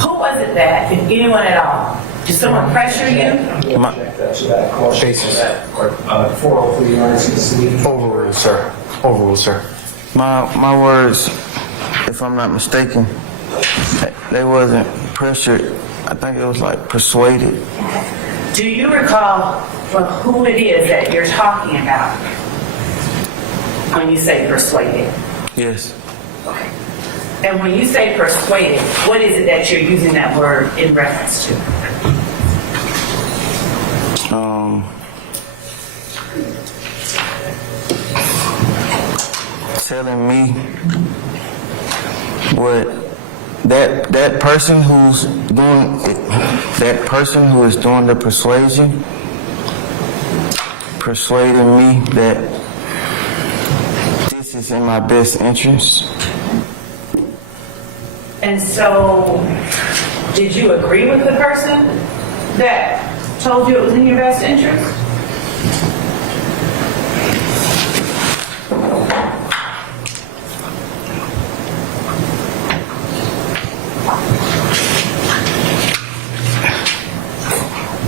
Who was it that, if anyone at all, did someone pressure you? Object to that caution. Basis. 403 yards in the city. Overruled, sir. Overruled, sir. My words, if I'm not mistaken, they wasn't pressured. I think it was like persuaded. Do you recall who it is that you're talking about when you say persuaded? Yes. Okay. And when you say persuaded, what is it that you're using that word in reference to? Telling me what that person who's doing it, that person who is doing the persuasion, persuading me that this is in my best interest. And so, did you agree with the person that told you it was in your best interest?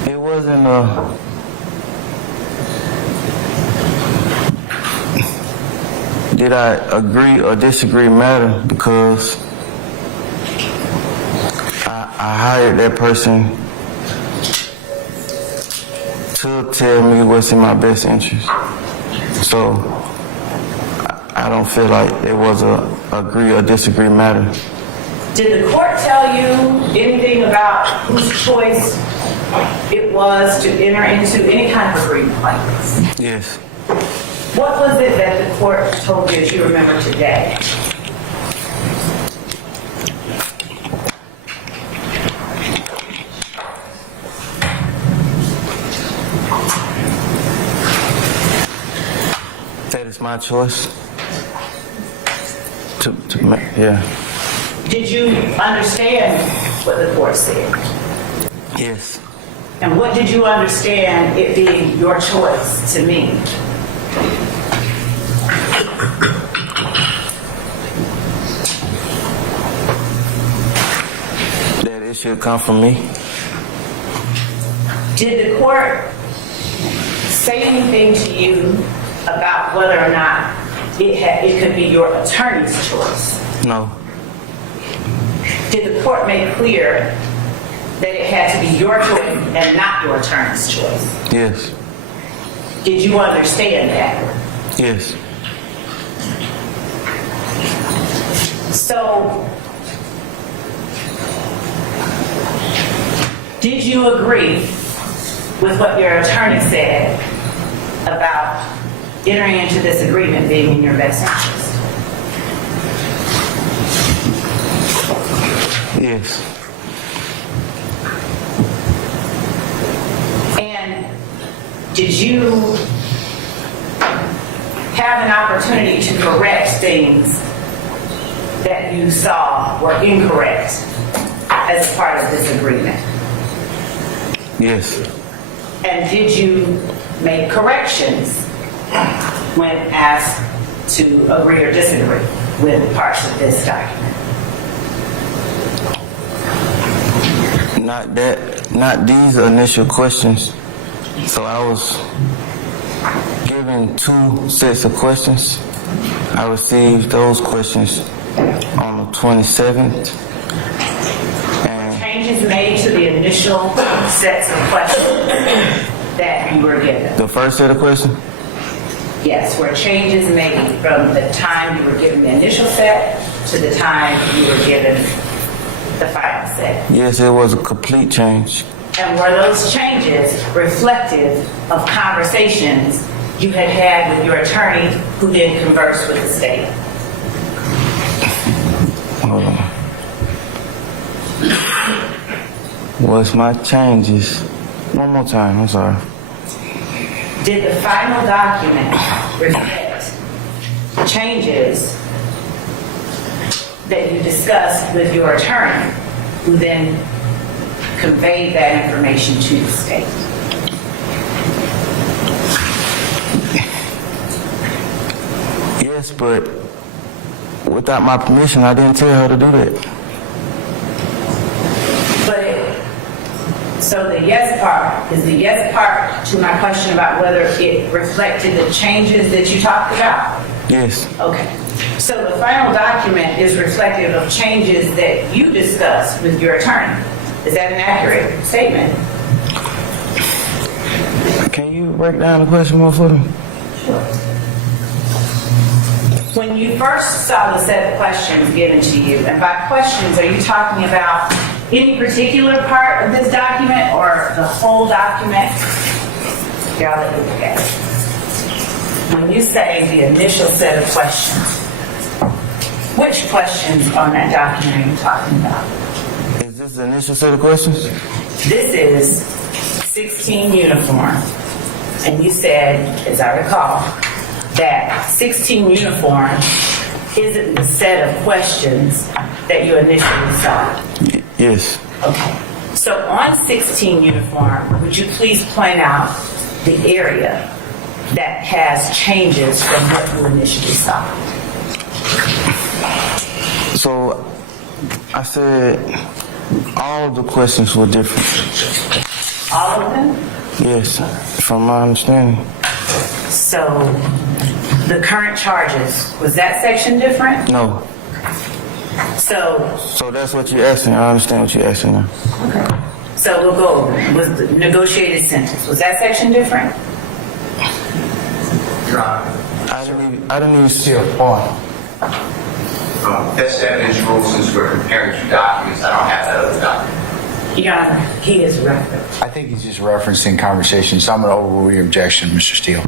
It wasn't a did I agree or disagree matter, because I hired that person to tell me what's in my best interest. So I don't feel like it was a agree or disagree matter. Did the court tell you anything about whose choice it was to enter into any kind of agreement like this? Yes. What was it that the court told you that you remember today? That is my choice. To make, yeah. Did you understand what the court said? Yes. And what did you understand it being your choice to mean? That it should come from me. Did the court say anything to you about whether or not it could be your attorney's choice? No. Did the court make clear that it had to be your choice and not your attorney's choice? Yes. Did you understand that? Yes. So, did you agree with what your attorney said about entering into this agreement being in your best interest? Yes. And did you have an opportunity to correct things that you saw were incorrect as part of this agreement? Yes. And did you make corrections when asked to agree or disagree with parts of this document? Not these initial questions. So I was given 2 sets of questions. I received those questions on the 27th. And Changes made to the initial sets of questions that you were given? the first set of questions? Yes, were changes made from the time you were given the initial set to the time you were given the final set? Yes, it was a complete change. And were those changes reflective of conversations you had had with your attorney who then conversed with the state? Hold on. What's my changes? One more time, I'm sorry. Did the final document reflect changes that you discussed with your attorney who then conveyed that information to the state? Yes, but without my permission, I didn't tell her to do that. So the yes part, is the yes part to my question about whether it reflected the changes that you talked about? Yes. Okay. So the final document is reflective of changes that you discussed with your attorney. Is that an accurate statement? Can you break down the question more for me? When you first saw the set of questions given to you, and by questions, are you talking about any particular part of this document or the whole document? Here, I'll let you look at it. When you say the initial set of questions, which questions on that document are you talking about? Is this the initial set of questions? This is 16 uniform. And you said, as I recall, that 16 uniform isn't the set of questions that you initially saw. Yes. Okay. So on 16 uniform, would you please point out the area that has changes from what you initially saw? So I said all the questions were different. All of them? Yes, from my understanding. So the current charges, was that section different? No. So So that's what you're asking. I understand what you're asking now. So we'll go over it. Was the negotiated sentence, was that section different? Your Honor, I didn't even Still, hold on. best evidence rule, since we're comparing two documents, I don't have that other document. Your Honor, he is referenced. I think he's just referencing conversation, so I'm going to overrule your objection, Mr. Steele.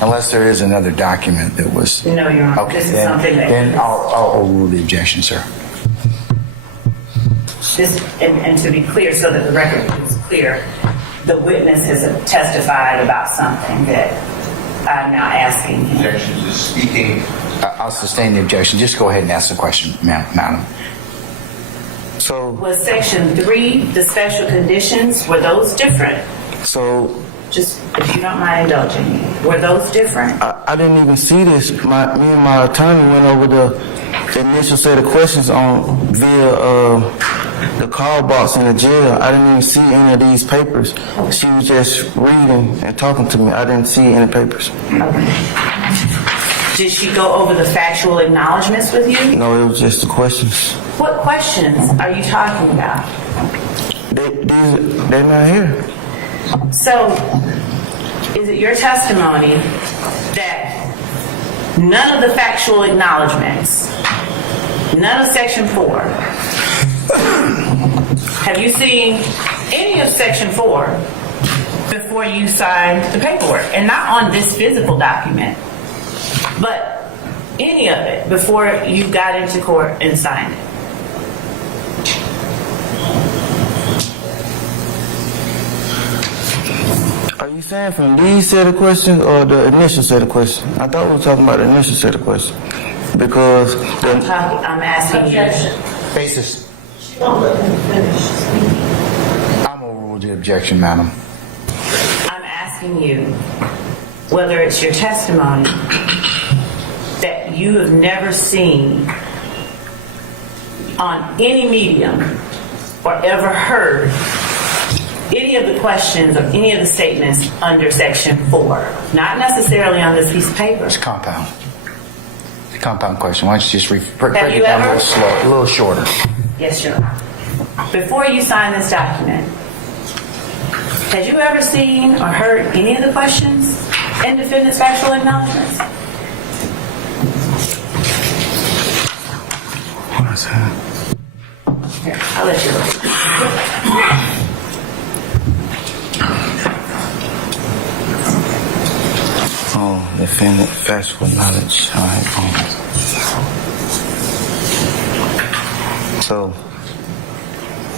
Unless there is another document that was... No, Your Honor, Okay, this is then, something that... then I'll overrule the objection, sir. This, and to be clear, so that the record is clear, the witness has testified about something that I'm now asking him. Objection to speaking. I'll sustain the objection. Just go ahead and ask the question, madam. So, Was section 3, the special conditions, were those different? so Just, if you don't mind indulging me, were those different? I didn't even see this. Me and my attorney went over the initial set of questions via the call box in the jail. I didn't even see any of these papers. She was just reading and talking to me. I didn't see any papers. Did she go over the factual acknowledgments with you? No, it was just the questions. What questions are you talking about? They're not here. So, is it your testimony that none of the factual acknowledgments, none of section 4, have you seen any of section 4 before you signed the paperwork? And not on this physical document, but any of it before you got into court and signed it? Are you saying from these set of questions or the initial set of questions? I thought we were talking about the initial set of questions. Because I'm asking Objection. Basis. She won't let him finish. I'm overruled the objection, madam. I'm asking you whether it's your testimony that you have never seen on any medium or ever heard any of the questions or any of the statements under section 4. Not necessarily on this piece of paper. It's compound. It's a compound question. Why don't you just break Have it you down a ever- little slow, a little shorter. Yes, Your Honor. Before you sign this document, had you ever seen or heard any of the questions in defendant's factual acknowledgments? what is that? Here, I'll let you look. Oh, defendant factual knowledge. All right. So,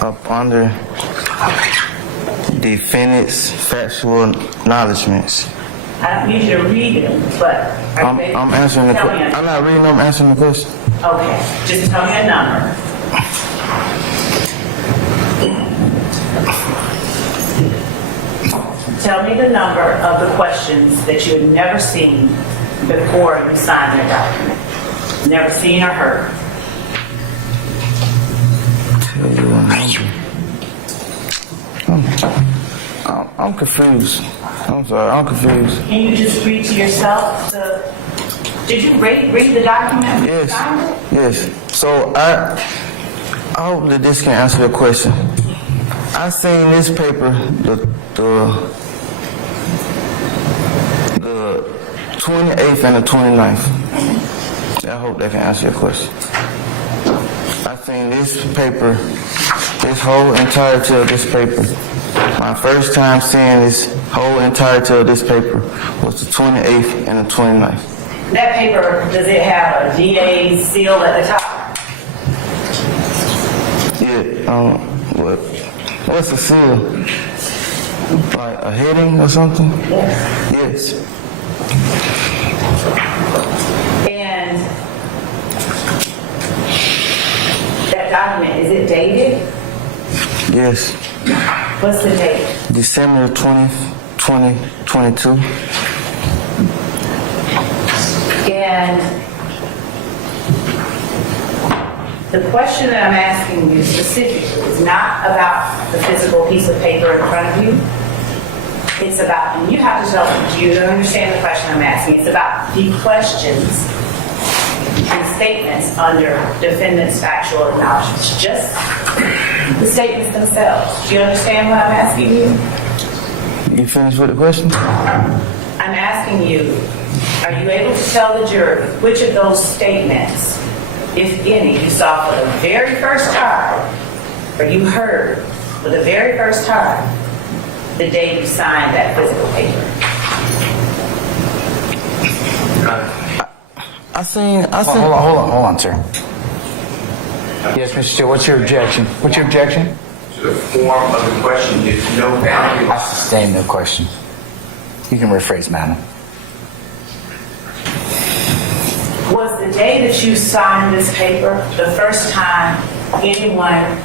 up under defendant's factual acknowledgments. I don't need you to read them, but are they- I'm answering the tell me question. a- I'm not reading them, I'm answering the question. Okay, just tell me a number. Tell me the number of the questions that you had never seen before you signed their document. Never seen or heard. Tell you a number. I'm confused. I'm sorry, I'm confused. Can you just read to yourself did you read the document when you Yes, signed it? yes. So I hope that this can answer your question. I seen this paper, the 28th and the 29th. I hope that can answer your question. I seen this paper, this whole entirety of this paper. My first time seeing this whole entirety of this paper was the 28th and the 29th. That paper, does it have a DA seal at the top? Yeah, what's the seal? Like a heading or something? Yes. And that document, is it dated? Yes. What's the date? December 20th, 2022. And the question that I'm asking you specifically is not about the physical piece of paper in front of you. It's about, and you have to tell you to understand the question I'm asking. It's about the questions and statements under defendant's factual acknowledgments. Just the statements themselves. Do you understand what I'm asking you? You finished with the question? I'm asking you, are you able to tell the jury which of those statements, if any, you saw for the very first time, or you heard for the very first time, the day you signed that physical paper? I seen. Hold on, sir. Yes, Mr. Steele, what's your objection? What's your objection? To the form of the question, there's no boundary. I sustain the question. You can rephrase, madam. Was the day that you signed this paper the first time anyone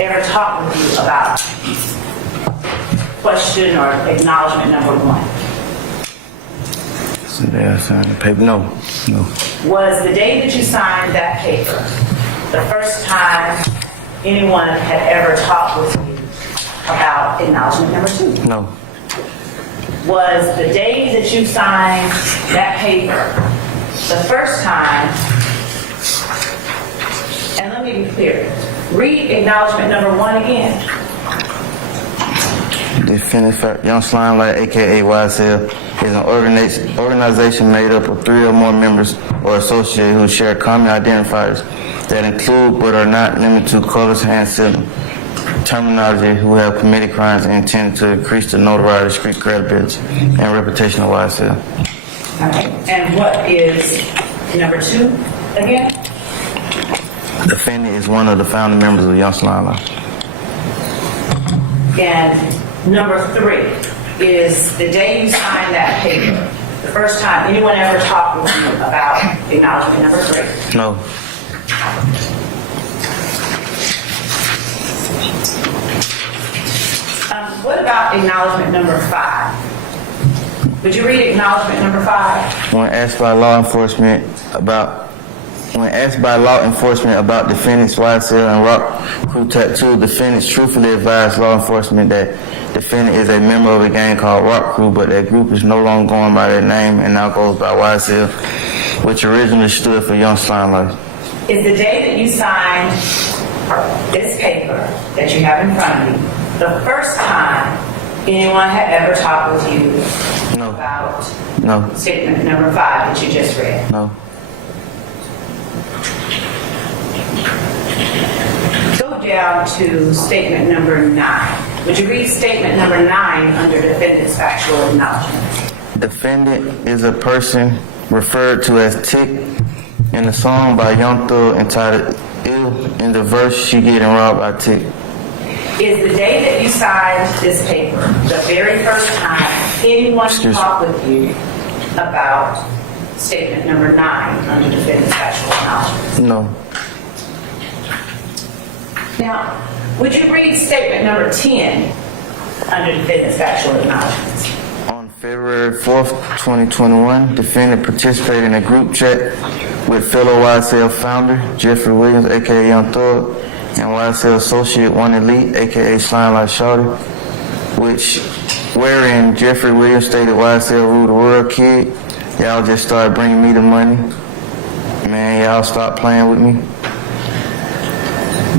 ever talked with you about question or acknowledgement number 1? So there, I signed the paper. No. Was the day that you signed that paper the first time anyone had ever talked with you about acknowledgement number 2? No. Was the day that you signed that paper the first time, and let me be clear, read acknowledgement number 1 again. Defendant Young Slime Light, aka YSL, is an organization made up of 3 or more members or associates who share common identifiers that include but are not limited to colors, hand symbol, terminology, who have committed crimes and intended to increase the notoriety, street credibility, and reputation of YSL. All right. And what is number 2 again? Defendant is one of the founding members of Young Slime Light. And number 3 is the day you signed that paper, the first time anyone ever talked with you about acknowledgement number 3. No. What about acknowledgement number 5? Would you read acknowledgement number 5? When asked by law enforcement about defendants YSL and Rock Crew Tattoo, defendants truthfully advised law enforcement that defendant is a member of a gang called Rock Crew, but that group is no longer going by that name and now goes by YSL, which originally stood for Young Slime Light. Is the day that you signed this paper that you have in front of you the first time anyone had ever talked with you No. about No. statement number 5 that you just read? No. Go down to statement number 9. Would you read statement number 9 under defendant's factual acknowledgement? Defendant is a person referred to as Tick in the song by Young Thug entitled Ill. In the verse, she getting robbed by Tick. Is the day that you signed this paper the very first time anyone Excuse me. talked with you about statement number 9 under defendant's factual acknowledgement? No. Now, would you read statement number 10 under defendant's factual acknowledgements? On February 4th, 2021, defendant participated in a group chat with fellow YSL founder Jeffrey Williams, aka Young Thug, and YSL associate One Elite, aka Slime Light Shawty, wherein Jeffrey Williams stated YSL rule the world, kid. Y'all just started bringing me the money. Man, y'all stop playing with me.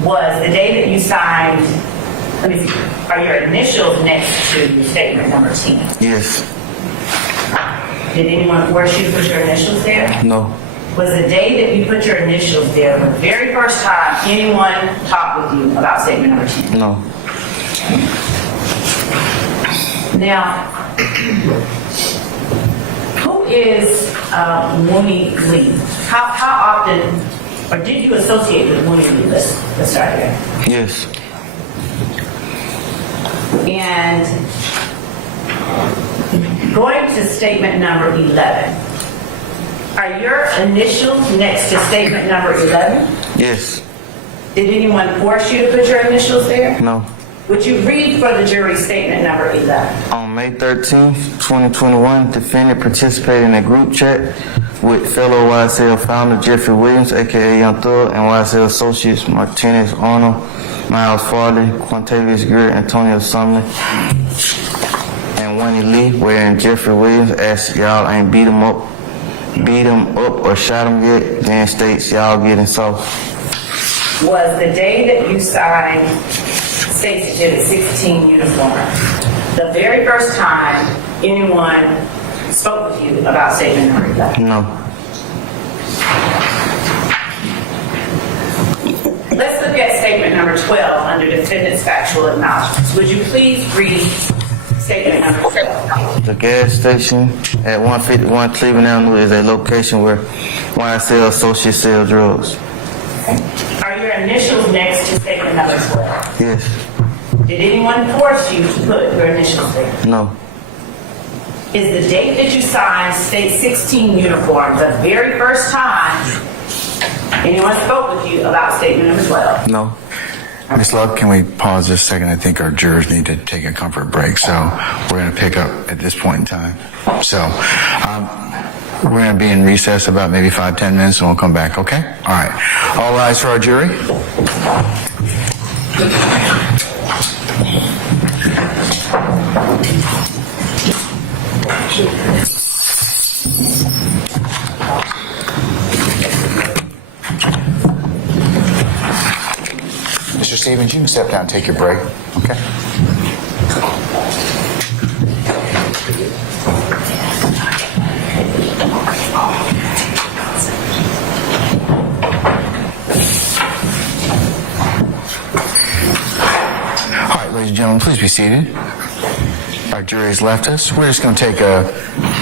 Was the day that you signed, let me see, are your initials next to statement number 10? Yes. Did anyone force you to put your initials there? No. Was the day that you put your initials there the very first time anyone talked with you about statement number 10? No. Now, who is Mooney Lee? How often, or did you associate with Mooney Lee? Let's start there. Yes. And going to statement number 11, are your initials next to statement number 11? Yes. Did anyone force you to put your initials there? No. Would you read for the jury statement number 11? On May 13th, 2021, defendant participated in a group chat with fellow YSL founder Jeffrey Williams, aka Young Thug, and YSL associates Martinez Arnold, Miles Farley, Quintavious Greer, Antonio Sumner, and Winnie Lee, wherein Jeffrey Williams asked y'all ain't beat him up or shot him yet, then states y'all getting soft. was the day that you signed State's Exhibit 16 uniform. The very first time anyone spoke with you about statement number 11. No. Let's look at statement number 12 under defendant's factual acknowledgments. Would you please read statement number 12? The gas station at 151 Cleveland Avenue is a location where YSL associates sell drugs. Are your initials next to statement number 12? Yes. Did anyone force you to put your initials there? No. Is the date that you signed State 16 uniform the very first time anyone spoke with you about statement number 12? No. Ms. Love, can we pause just a second? I think our jurors need to take a comfort break, so we're going to pick up at this point in time. So we're going to be in recess about maybe 5-10 minutes, and we'll come back, okay? All right. All rise for our jury. Mr. Stevens, you can step down and take your break, okay? All right, ladies and gentlemen, please be seated. Our jury's left us. We're just going to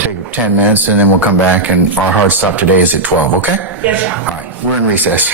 take 10 minutes, and then we'll come back, and our hard stop today is at 12, okay? Yes, sir. All right, we're in recess.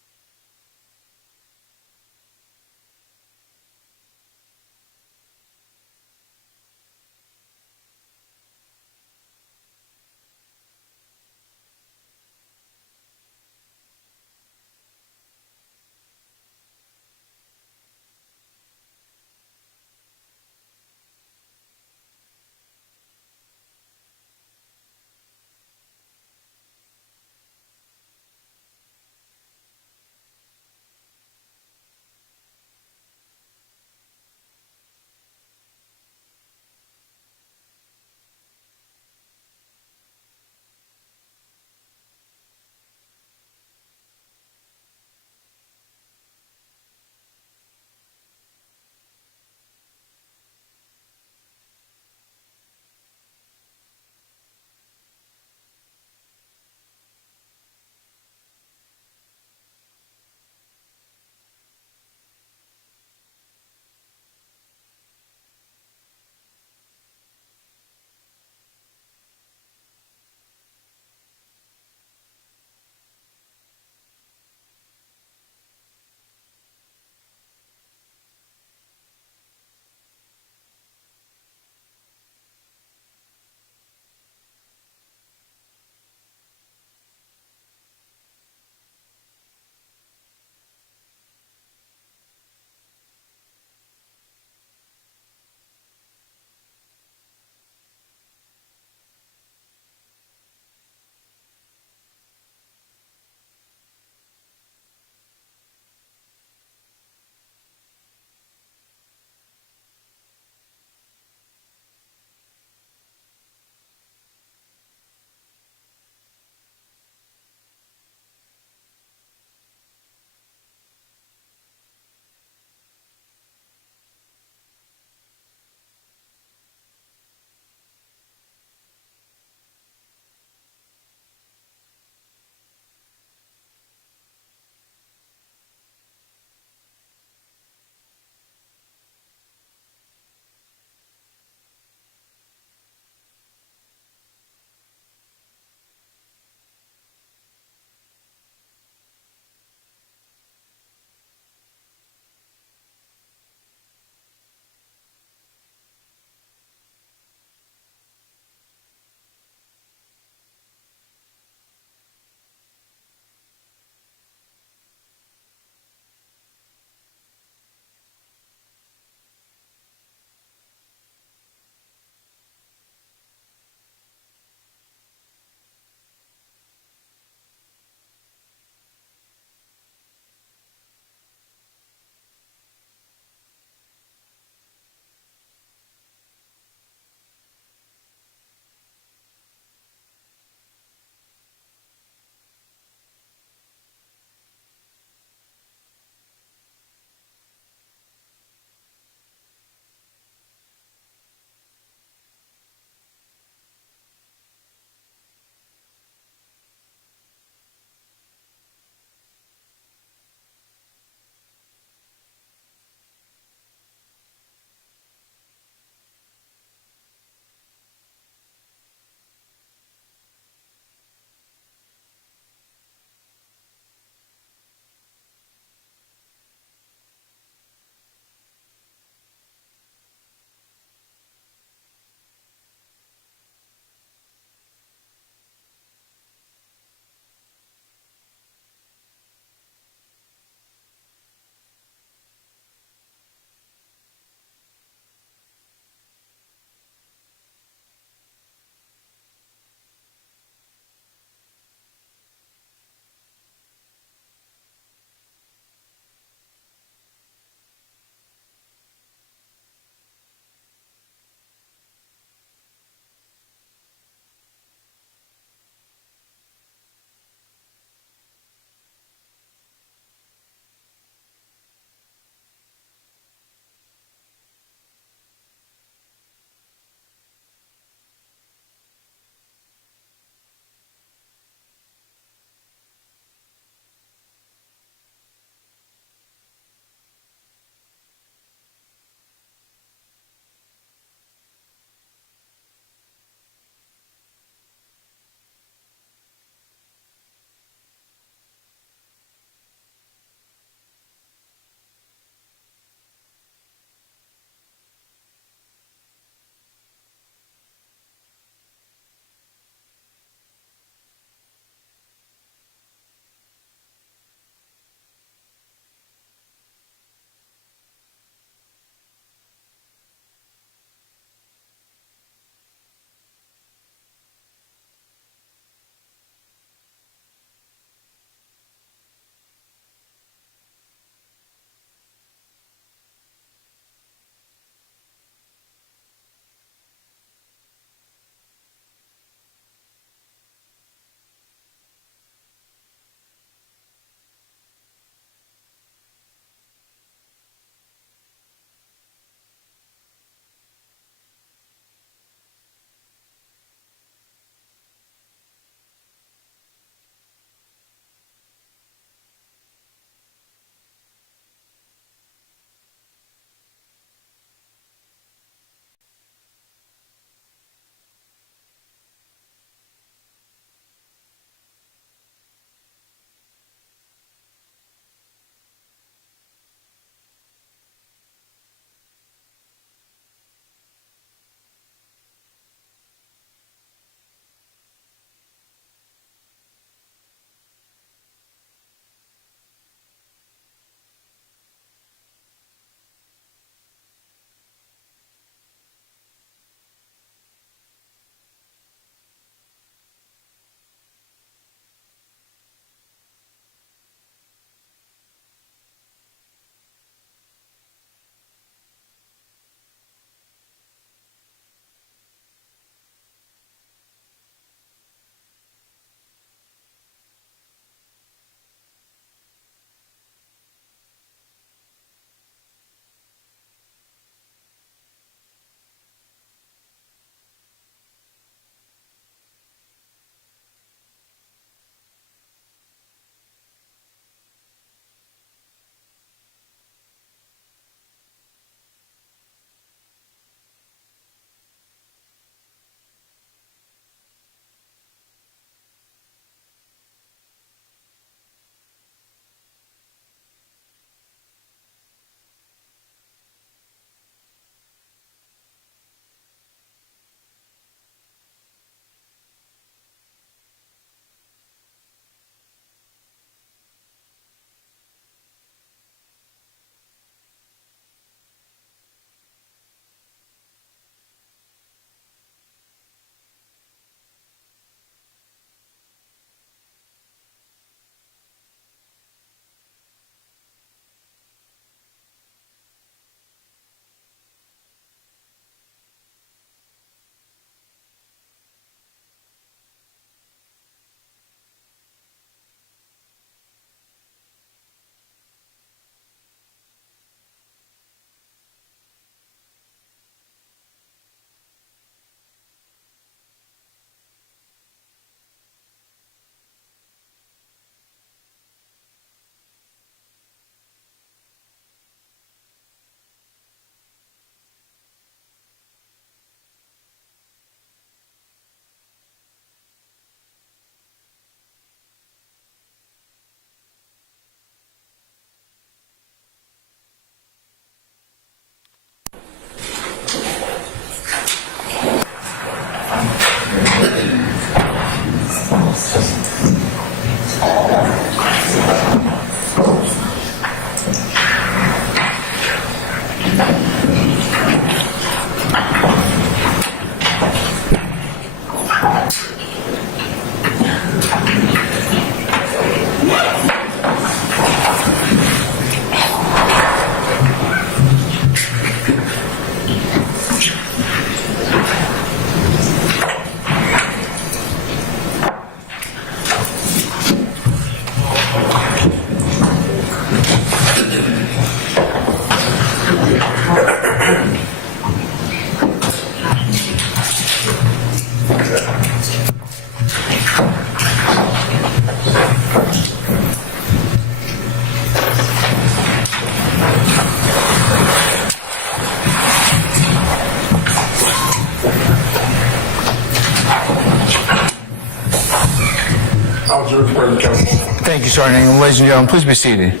I'll adjourn the present council. Thank you, Sergeant Ingram. Ladies and gentlemen, please be seated.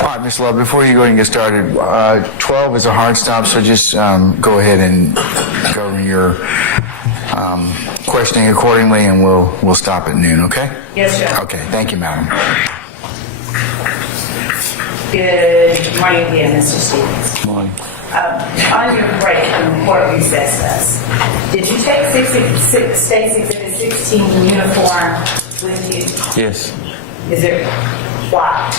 All right, Ms. Love, before you go and get started, 12 is a hard stop, so just go ahead and govern your questioning accordingly, and we'll stop at noon, okay? Yes, sir. Okay, thank you, madam. Good morning again, Mr. Stevens. Good morning. On your break when the court recessed us, did you take State Exhibit 16 uniform with you? Yes. Is it why?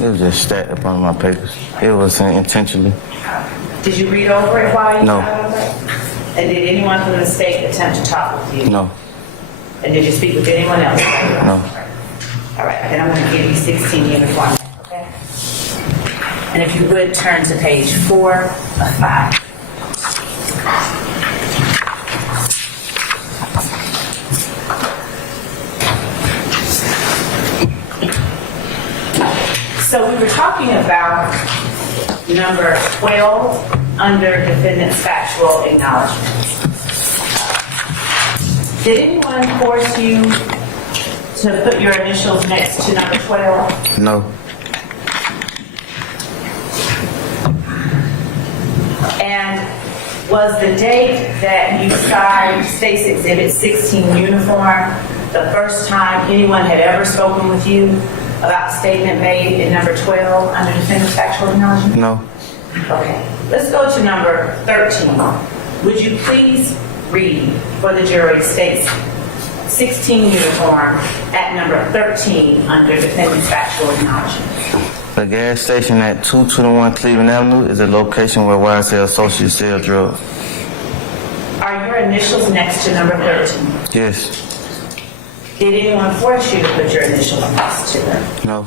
It was just stacked up on my papers. It was intentionally. Did you read over it while you No. got over it? And did anyone from the state attempt to talk with you? No. And did you speak with anyone else? No. All right, then I'm going to give you 16 uniform, okay? And if you would turn to page 4 of 5. So we were talking about number 12 under defendant's factual acknowledgments. Did anyone force you to put your initials next to number 12? No. And was the date that you signed State's Exhibit 16 uniform the first time anyone had ever spoken with you about a statement made in number 12 under defendant's factual acknowledgement? No. Okay. Let's go to number 13. Would you please read for the jury State's 16 uniform at number 13 under defendant's factual acknowledgement? The gas station at 221 Cleveland Avenue is a location where YSL associates sell drugs. Are your initials next to number 13? Yes. Did anyone force you to put your initials next to them? No.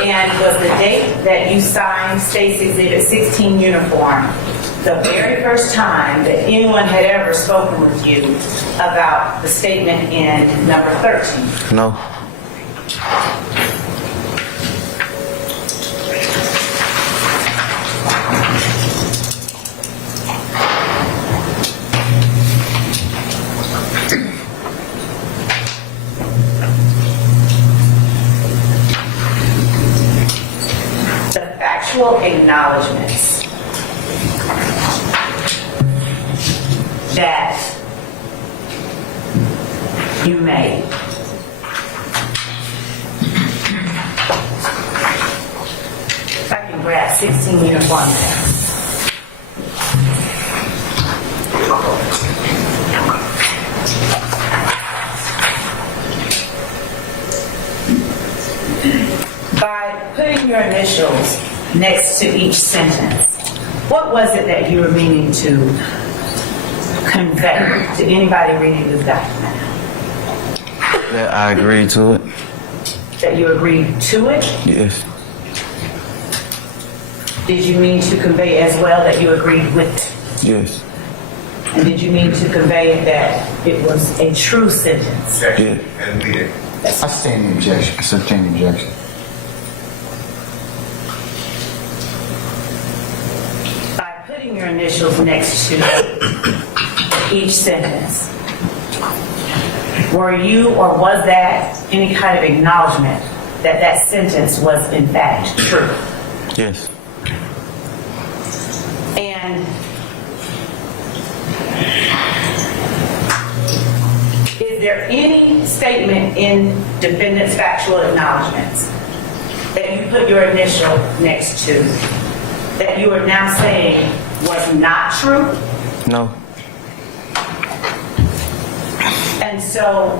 And was the date that you signed State's Exhibit 16 uniform the very first time that anyone had ever spoken with you about the statement in number 13? No. The factual acknowledgments that you made if I can grab 16 uniform there. By putting your initials next to each sentence, what was it that you were meaning to convey to anybody reading this document? That I agreed to it. That you agreed to it? Yes. Did you mean to convey as well that you agreed with it? Yes. And did you mean to convey that it was a true sentence? Yeah. And we did. I sustain the objection. I sustain the objection. By putting your initials next to each sentence, were you or was that any kind of acknowledgement that that sentence was in fact true? Yes. And Is there any statement in defendant's factual acknowledgments that you put your initial next to that you are now saying was not true? No. And so,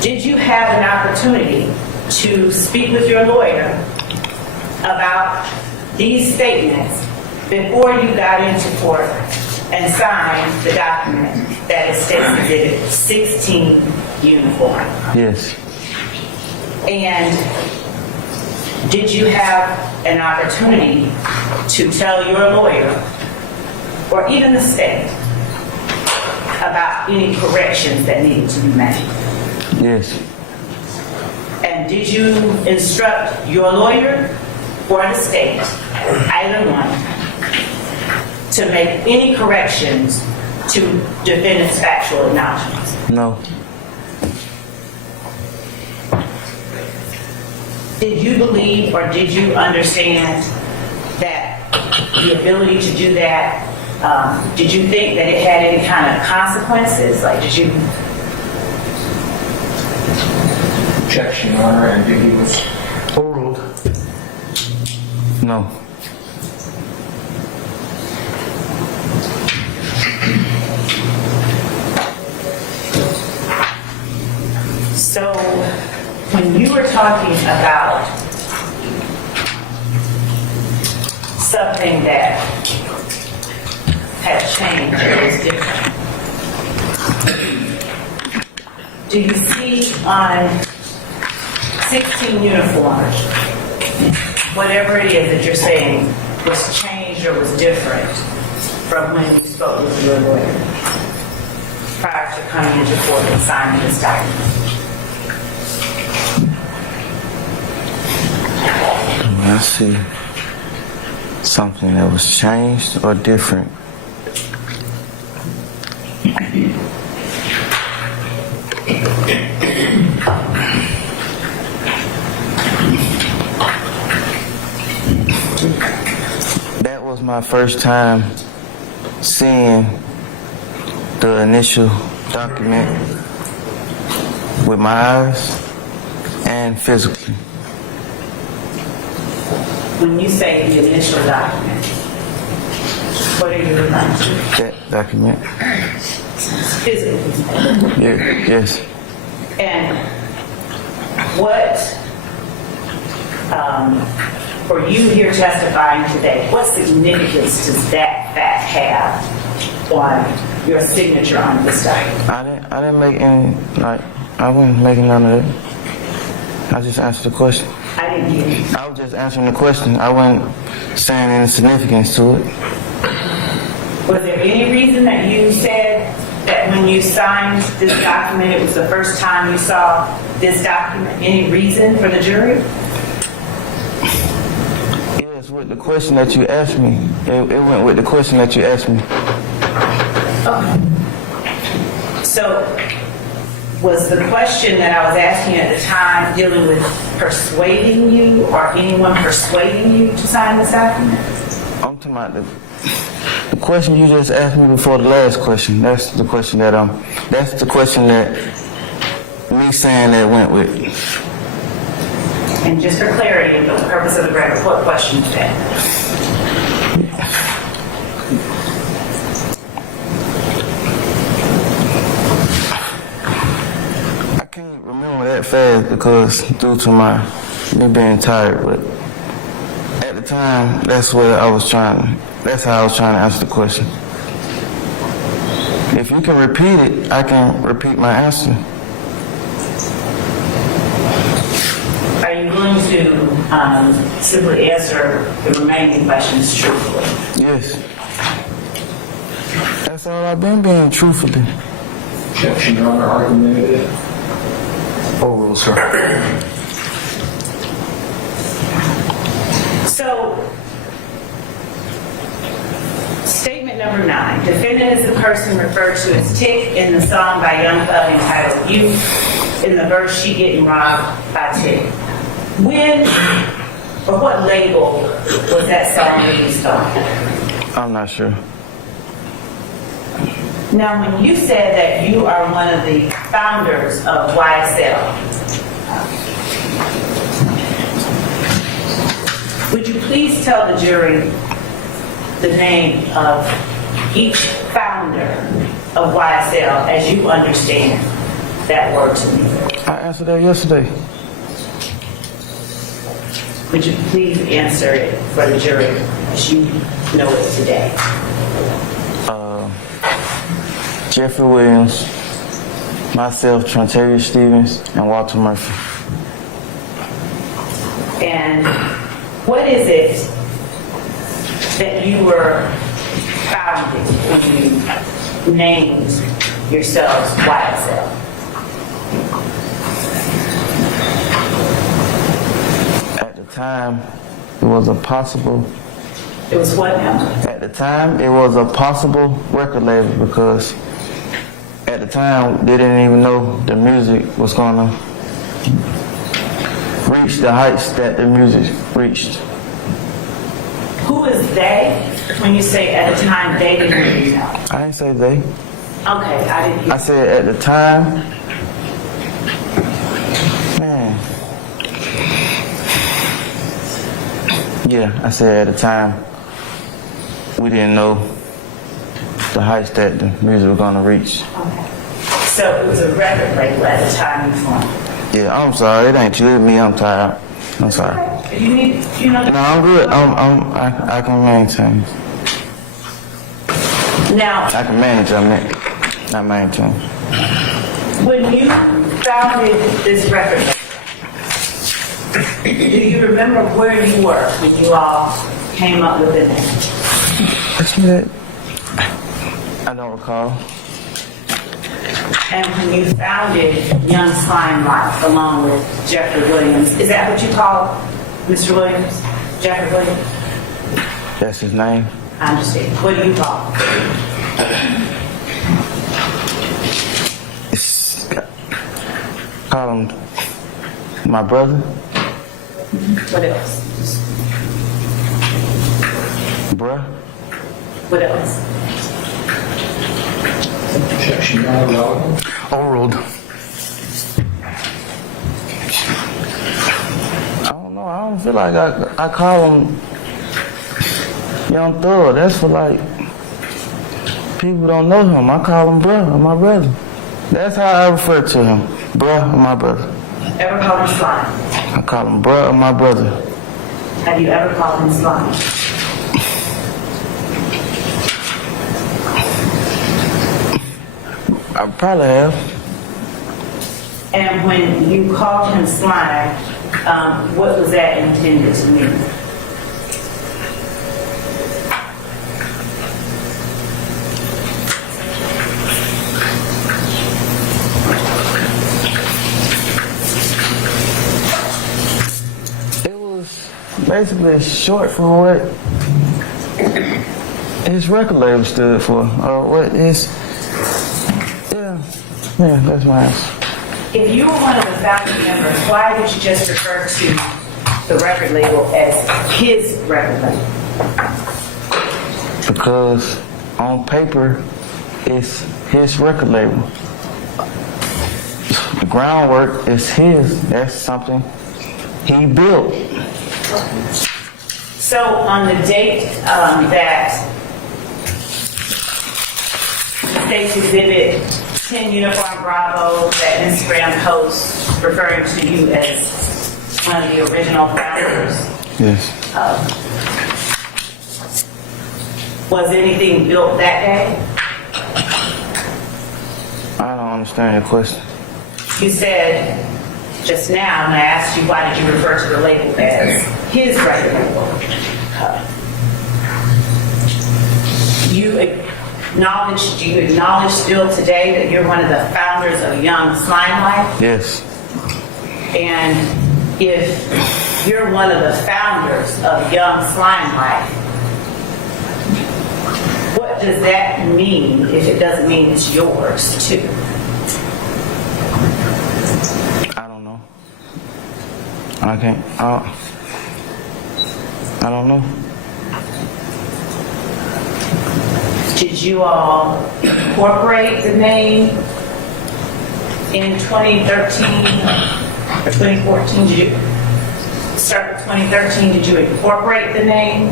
did you have an opportunity to speak with your lawyer about these statements before you got into court and signed the document that is stated Exhibit 16 uniform? Yes. And did you have an opportunity to tell your lawyer, or even the state, about any corrections that needed to be made? Yes. And did you instruct your lawyer or the state, either one, to make any corrections to defendant's factual acknowledgments? No. Did you believe or did you understand that the ability to do that, did you think that it had any kind of consequences? Like, did you? Objection, Your Honor, ambiguous. Overruled. No. So, when you were talking about something that had changed, it was different. Do you see on 16 uniforms, whatever it is that you're saying was changed or was different from when you spoke with your lawyer prior to coming into court and signing this document? I see something that was changed or different. That was my first time seeing the initial document with my eyes and physically. When you say the initial document, what are you referring to? That document. Physically. Yes. And what, for you here testifying today, what significance does that fact have on your signature on this document? I didn't make any, I wasn't making none of it. I just answered the question. I didn't hear you. I was just answering the question. I wasn't saying any significance to it. Was there any reason that you said that when you signed this document, it was the first time you saw this document? Any reason for the jury? Yes, with the question that you asked me. It went with the question that you asked me. Okay. So, was the question that I was asking at the time dealing with persuading you or anyone persuading you to sign this document? I'm talking about the question you just asked me before the last question. That's the question that me saying that went with. And just for clarity and for the purpose of the record, what question is that? I can't remember that fast because due to me being tired, but at the time, that's how I was trying to answer the question. If you can repeat it, I can repeat my answer. Are you going to simply answer the remaining questions truthfully? Yes. That's all I've been being, truthfully. Objection, Your Honor, argumentative. Overruled, sir. So, statement number 9. Defendant is the person referred to as Tick in the song by Young Thug entitled You, in the verse She Getting Robbed by Tick. When or what label was that song released on? I'm not sure. Now, when you said that you are one of the founders of YSL, would you please tell the jury the name of each founder of YSL as you understand that word to me? I answered that yesterday. Would you please answer it for the jury as you know it today? Jeffrey Williams, myself, Trontaria Stevens, and Walter Murphy. And what is it that you were founding when you named yourselves YSL? At the time, it was a possible. It was what now? At the time, it was a possible record label because at the time they didn't even know the music was gonna reach the heights that the music reached. Who is they? When you say at the time they didn't really know. I didn't say they. Okay, I didn't hear. I said at the time, man. Yeah, I said at the time we didn't know the heights that the music was gonna reach. Okay. So it was a record label at the time you formed. Yeah, I'm sorry. It ain't you, it's me. I'm tired. I'm sorry. You need, you know. No, I'm good. I can maintain. Now, I can manage. I mean, not maintain. when you founded this record label, do you remember where you were when you all came up with it? I don't recall. And when you founded Young Slime Life along with Jeffrey Williams, is that what you call Mr. Williams? Jeffrey Williams? That's his name. I understand. What do you call him? Call him my brother. What else? Bruh. What else? Objection, Your Honor, relevant. Overruled. I don't know. I don't feel like I call him Young Thug. That's for like people who don't know him. I call him bruh or my brother. That's how I refer to him. Bruh or my brother. Ever called him Slime? I call him bruh or my brother. Have you ever called him Slime? I probably have. And when you called him Slime, what was that intended to mean? It was basically short for what his record label stood for, or what his. Yeah, that's my answer. If you were one of the founding members, why did you just refer to the record label as his record label? Because on paper, it's his record label. The groundwork is his. That's something he built. So on the date that State's Exhibit 10 Uniform Bravo, that Instagram post referring to you as one of the original founders, Yes. was anything built that day? I don't understand your question. You said just now, and I asked you why did you refer to the label as his record label? Do you acknowledge still today that you're one of the founders of Young Slime Life? Yes. And if you're one of the founders of Young Slime Life, what does that mean if it doesn't mean it's yours too? I don't know. I can't. I don't know. Did you all incorporate the name in 2013 or 2014? Did you start with 2013? Did you incorporate the name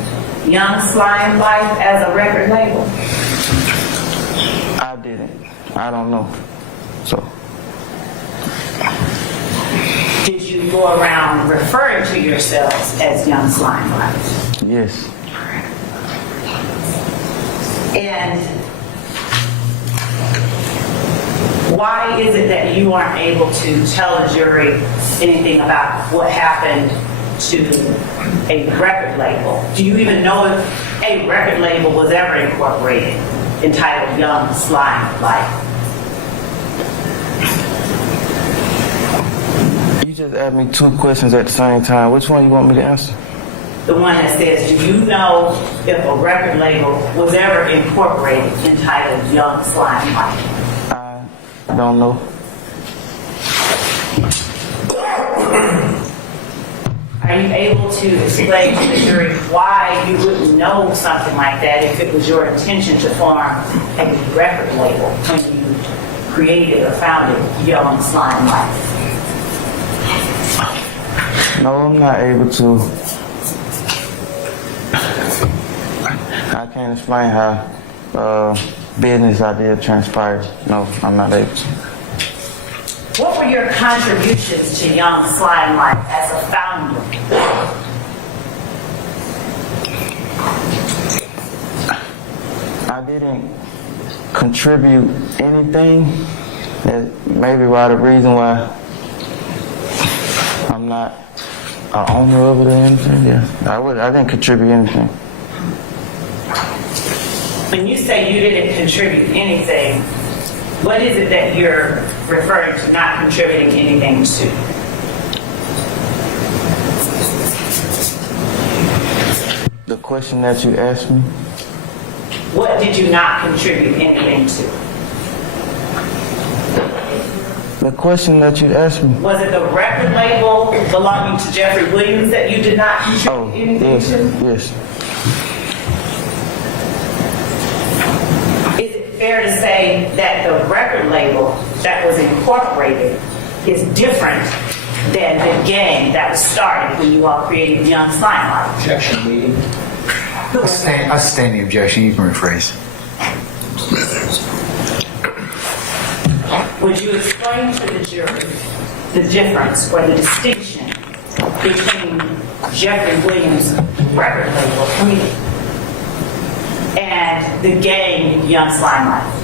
Young Slime Life as a record label? I didn't. I don't know. So, Did you go around referring to yourselves as Young Slime Life? yes. And why is it that you aren't able to tell the jury anything about what happened to a record label? Do you even know if a record label was ever incorporated entitled Young Slime Life? You just asked me two questions at the same time. Which one you want me to answer? The one that says, do you know if a record label was ever incorporated entitled Young Slime Life? I don't know. Are you able to explain to the jury why you wouldn't know something like that if it was your intention to form a record label when you created or founded Young Slime Life? No, I'm not able to. I can't explain how business idea transpired. No, I'm not able to. What were your contributions to Young Slime Life as a founder? I didn't contribute anything. That maybe why the reason why I'm not an owner of it or anything. Yeah, I didn't contribute anything. When you say you didn't contribute anything, what is it that you're referring to not contributing anything to? The question that you asked me, What did you not contribute anything to? the question that you asked me. Was it the record label belonging to Jeffrey Williams that you did not contribute Oh, anything yes, to? yes. Is it fair to say that the record label that was incorporated is different than the gang that was started when you all created Young Slime Life? Objection, meeting. I sustain the objection. You can rephrase. Would you explain to the jury the difference or the distinction between Jeffrey Williams' record label and the gang Young Slime Life?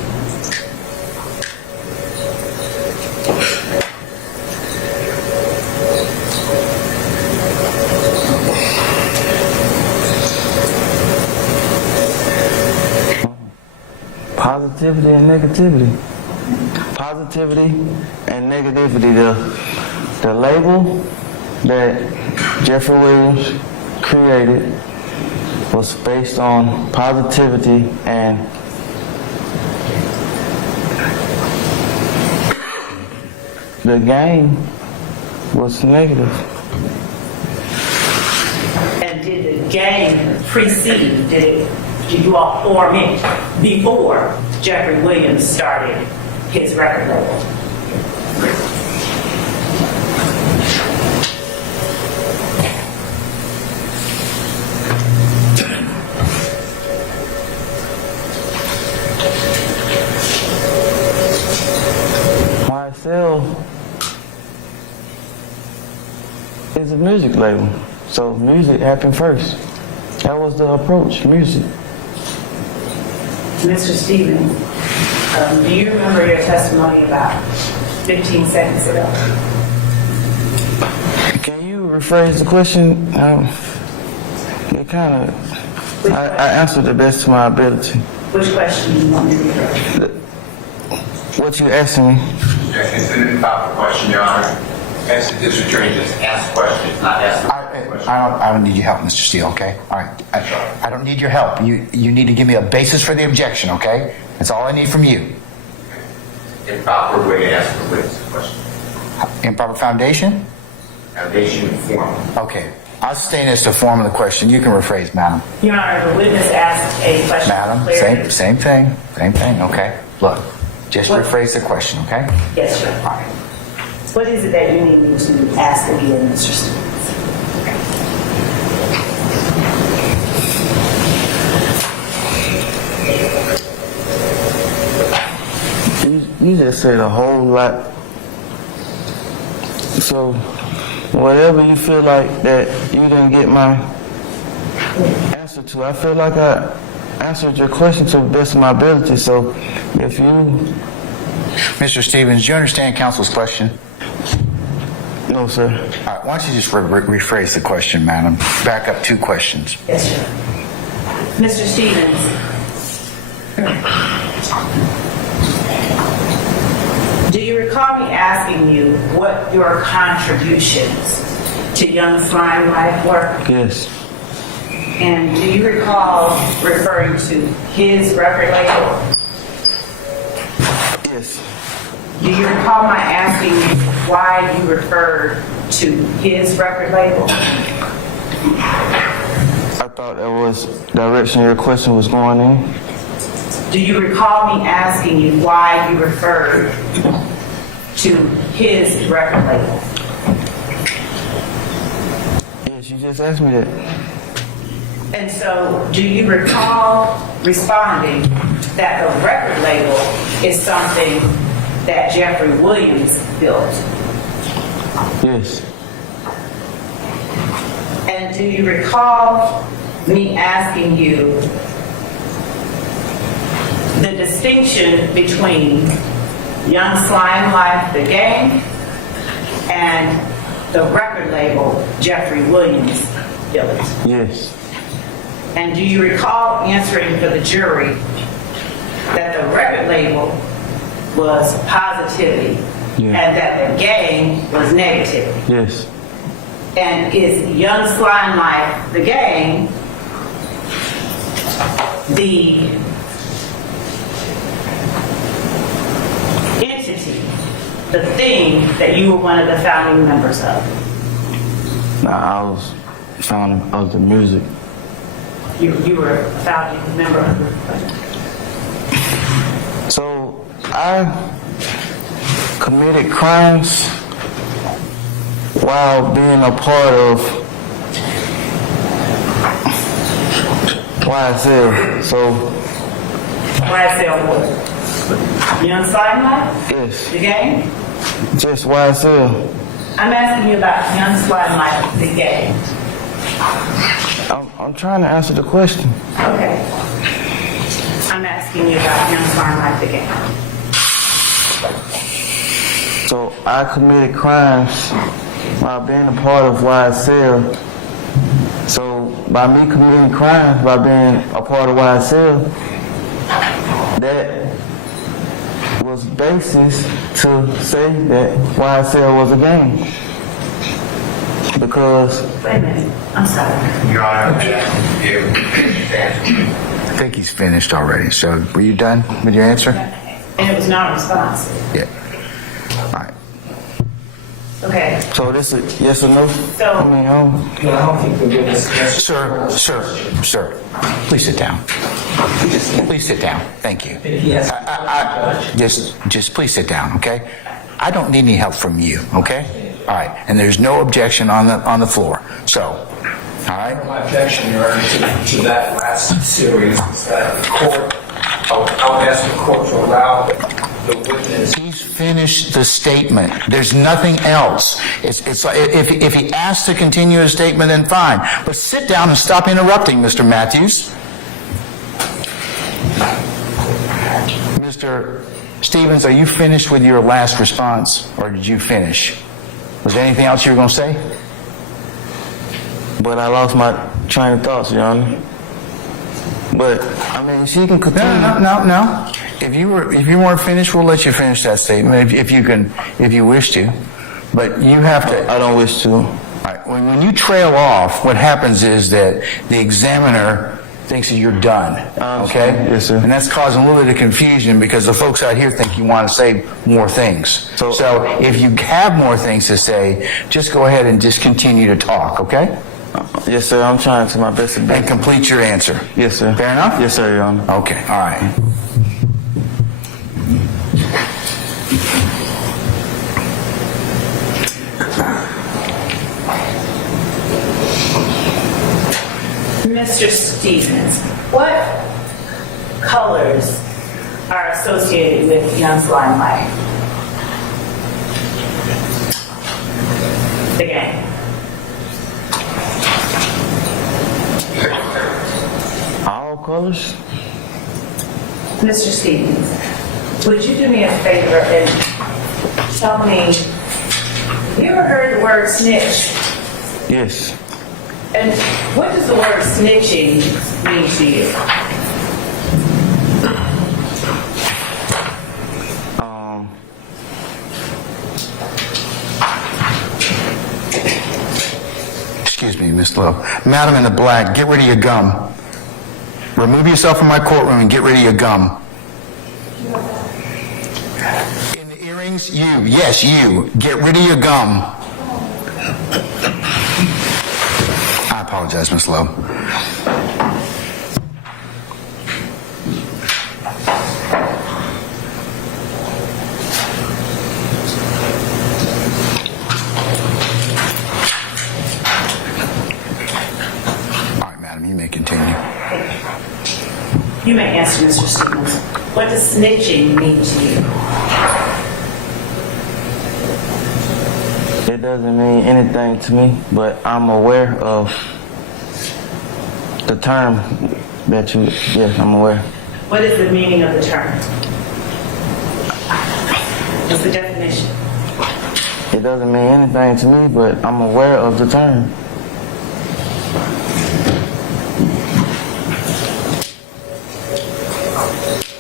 Positivity and negativity. Positivity and negativity. The label that Jeffrey Williams created was based on positivity, and the gang was negative. And did the gang precede, did you all form it before Jeffrey Williams started his record label? YSL is a music label, so music happened first. That was the approach, music. Mr. Stevens, do you remember your testimony about 15 seconds ago? Can you rephrase the question? It kind of, I answered the best of my ability. Which question do you want me to repeat? What you asking me? It's an improper question, Your Honor. As the district attorney, just ask questions, not ask the question. I don't need your help, Mr. Steele, okay? All right. I don't need your help. You need to give me a basis for the objection, okay? That's all I need from you. Improper way to ask the witness a question. Improper foundation? Foundation form. Okay. I'll sustain as the form of the question. You can rephrase, madam. Your Honor, the witness asked a question. Madam, for clarity. same thing, okay? Look, just What? rephrase the question, okay? Yes, Your Honor. What is it that you need me to ask again, Mr. Stevens? You just said a whole lot. So, whatever you feel like that you didn't get my answer to, I feel like I answered your question to the best of my ability. So, if you... Mr. Stevens, do you understand counsel's question? No, sir. All right, why don't you just rephrase the question, madam? Back up 2 questions. Yes, Your Honor. Mr. Stevens, do you recall me asking you what your contributions to Young Slime Life were? Yes. And do you recall referring to his record label? Yes. Do you recall my asking you why you referred to his record label? I thought that was the direction your question was going in. Do you recall me asking you why you referred to his record label? Yes, you just asked me that. And so, do you recall responding that the record label is something that Jeffrey Williams built? Yes. And do you recall me asking you the distinction between Young Slime Life, the gang, and the record label Jeffrey Williams built? Yes. And do you recall answering for the jury that the record label was positivity Yeah. and that the gang was negative? Yes. And is Young Slime Life, the gang, the entity, the thing that you were one of the founding members of? Nah, I was founding of the music. You were a founding member of the... So I committed crimes while being a part of YSL. So YSL what? Young Slime Life? yes, The gang? just YSL. I'm asking you about Young Slime Life, the gang. I'm trying to answer the question. Okay. I'm asking you about Young Slime Life, the gang. So I committed crimes while being a part of YSL. So by me committing crimes by being a part of YSL, that was basis to say that YSL was a gang. Because Wait a minute. I'm sorry. Your Honor, I think he's finished already. So were you done with your answer? And it was not responsive. Yeah. All right. Okay. so this is yes or no? So- I mean, No, I don't think the witness Sir, please sit down. Please sit down. Thank you. Yes. Just please sit down, okay? I don't need any help from you, okay? All right. And there's no objection on the floor. So, all right? My objection, Your Honor, to that last series is that the court, I would ask the court to allow the witness. He's finished the statement. There's nothing else. It's like if he asks to continue his statement, then fine. But sit down and stop interrupting, Mr. Matthews. Mr. Stevens, are you finished with your last response, or did you finish? Was there anything else you were going to say? but I lost my train of thoughts, Your Honor. But I mean, she can continue. No. If you weren't finished, we'll let you finish that statement if you wish to. But you have to. I don't wish to. All right, when you trail off, what happens is that the examiner thinks that you're done. Okay? Yes, sir. And that's causing a little bit of confusion because the folks out here think you want to say more things. So if you have more things to say, just go ahead and just continue to talk, okay? Yes, sir. I'm trying to my best And ability. complete your answer. Yes, sir. Fair enough? Yes, sir, Your Honor. Okay, all right. Mr. Stevens, what colors are associated with Young's Limelight? The gang. All colors? Mr. Stevens, would you do me a favor and tell me, you ever heard the word snitch? Yes. And what does the word snitching mean to you? Excuse me, Miss Lowe. Madam in the black, get rid of your gum. Remove yourself from my courtroom and get rid of your gum. In the earrings, you. Yes, you. Get rid of your gum. I apologize, Miss Lowe. All right, madam, you may continue. You may answer, Mr. Stevens. What does snitching mean to you? It doesn't mean anything to me, but I'm aware of the term that you, yes, I'm aware. What is the meaning of the term? What's the definition? It doesn't mean anything to me, but I'm aware of the term.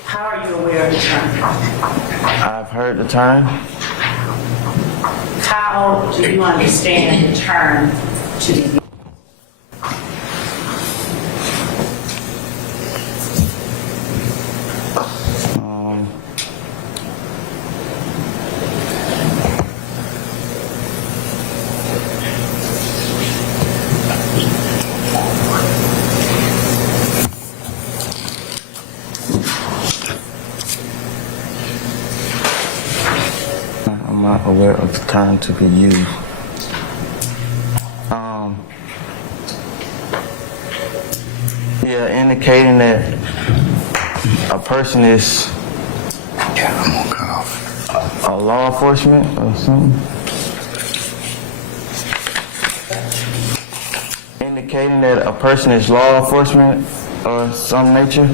How are you aware of the term? I've heard the term. How do you understand the term to be used? I'm not aware of the term to be used. Yeah, indicating that a person is Yeah, I'm gonna cut off. a law enforcement or something. Indicating that a person is law enforcement or some nature.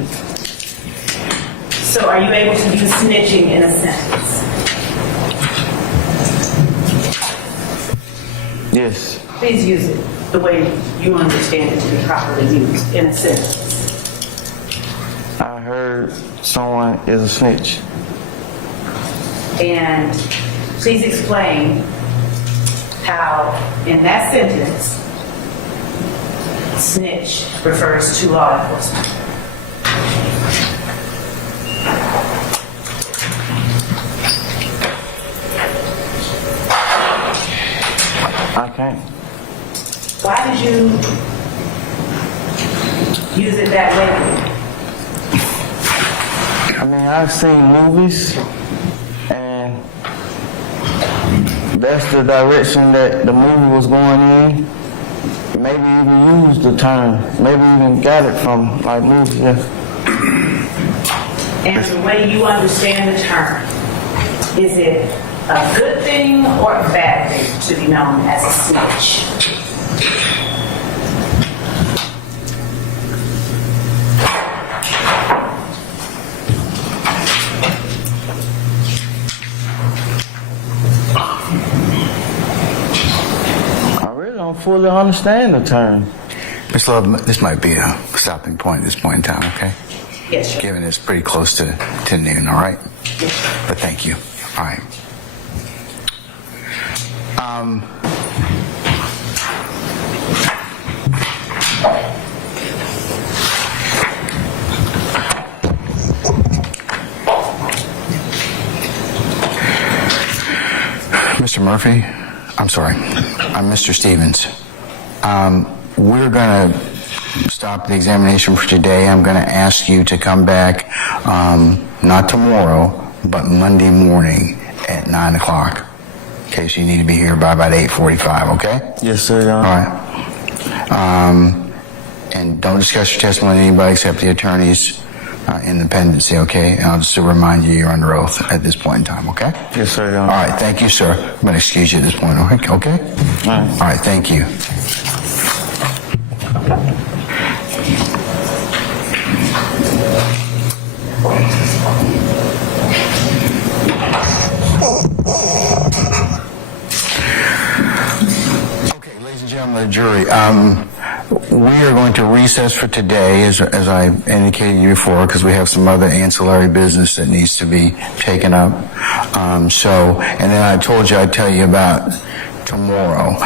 So are you able to use snitching in a sentence? Yes. Please use it the way you understand it to be properly used in a sentence. I heard someone is a snitch. And please explain how, in that sentence, snitch refers to law enforcement. I can't. Why did you use it that way? I mean, I've seen movies, and that's the direction that the movie was going in. Maybe even used the term. Maybe even got it from like movies. Yeah. And the way you understand the term, is it a good thing or a bad thing to be known as a snitch? I really don't fully understand the term. Miss Love, this might be a stopping point at this point in time, okay? Yes, sir. Given it's pretty close to noon, all right? But thank you. All right. Mr. Murphy, I'm sorry, I'm Mr. Stevens. we're going to stop the examination for today. I'm going to ask you to come back, not tomorrow, but Monday morning at 9 o'clock, in case you need to be here by about 8:45, okay? Yes, sir, Your Honor. All right. And don't discuss your testimony with anybody except the attorney's independency, okay? And I'll just remind you you're under oath at this point in time, okay? Yes, sir, Your All Honor. right, thank you, sir. I'm going to excuse you at this point, okay? All right. All right, thank you. Okay, ladies and gentlemen of the jury, we are going to recess for today, as I indicated to you before, because we have some other ancillary business that needs to be taken up. And then I told you I'd tell you about tomorrow.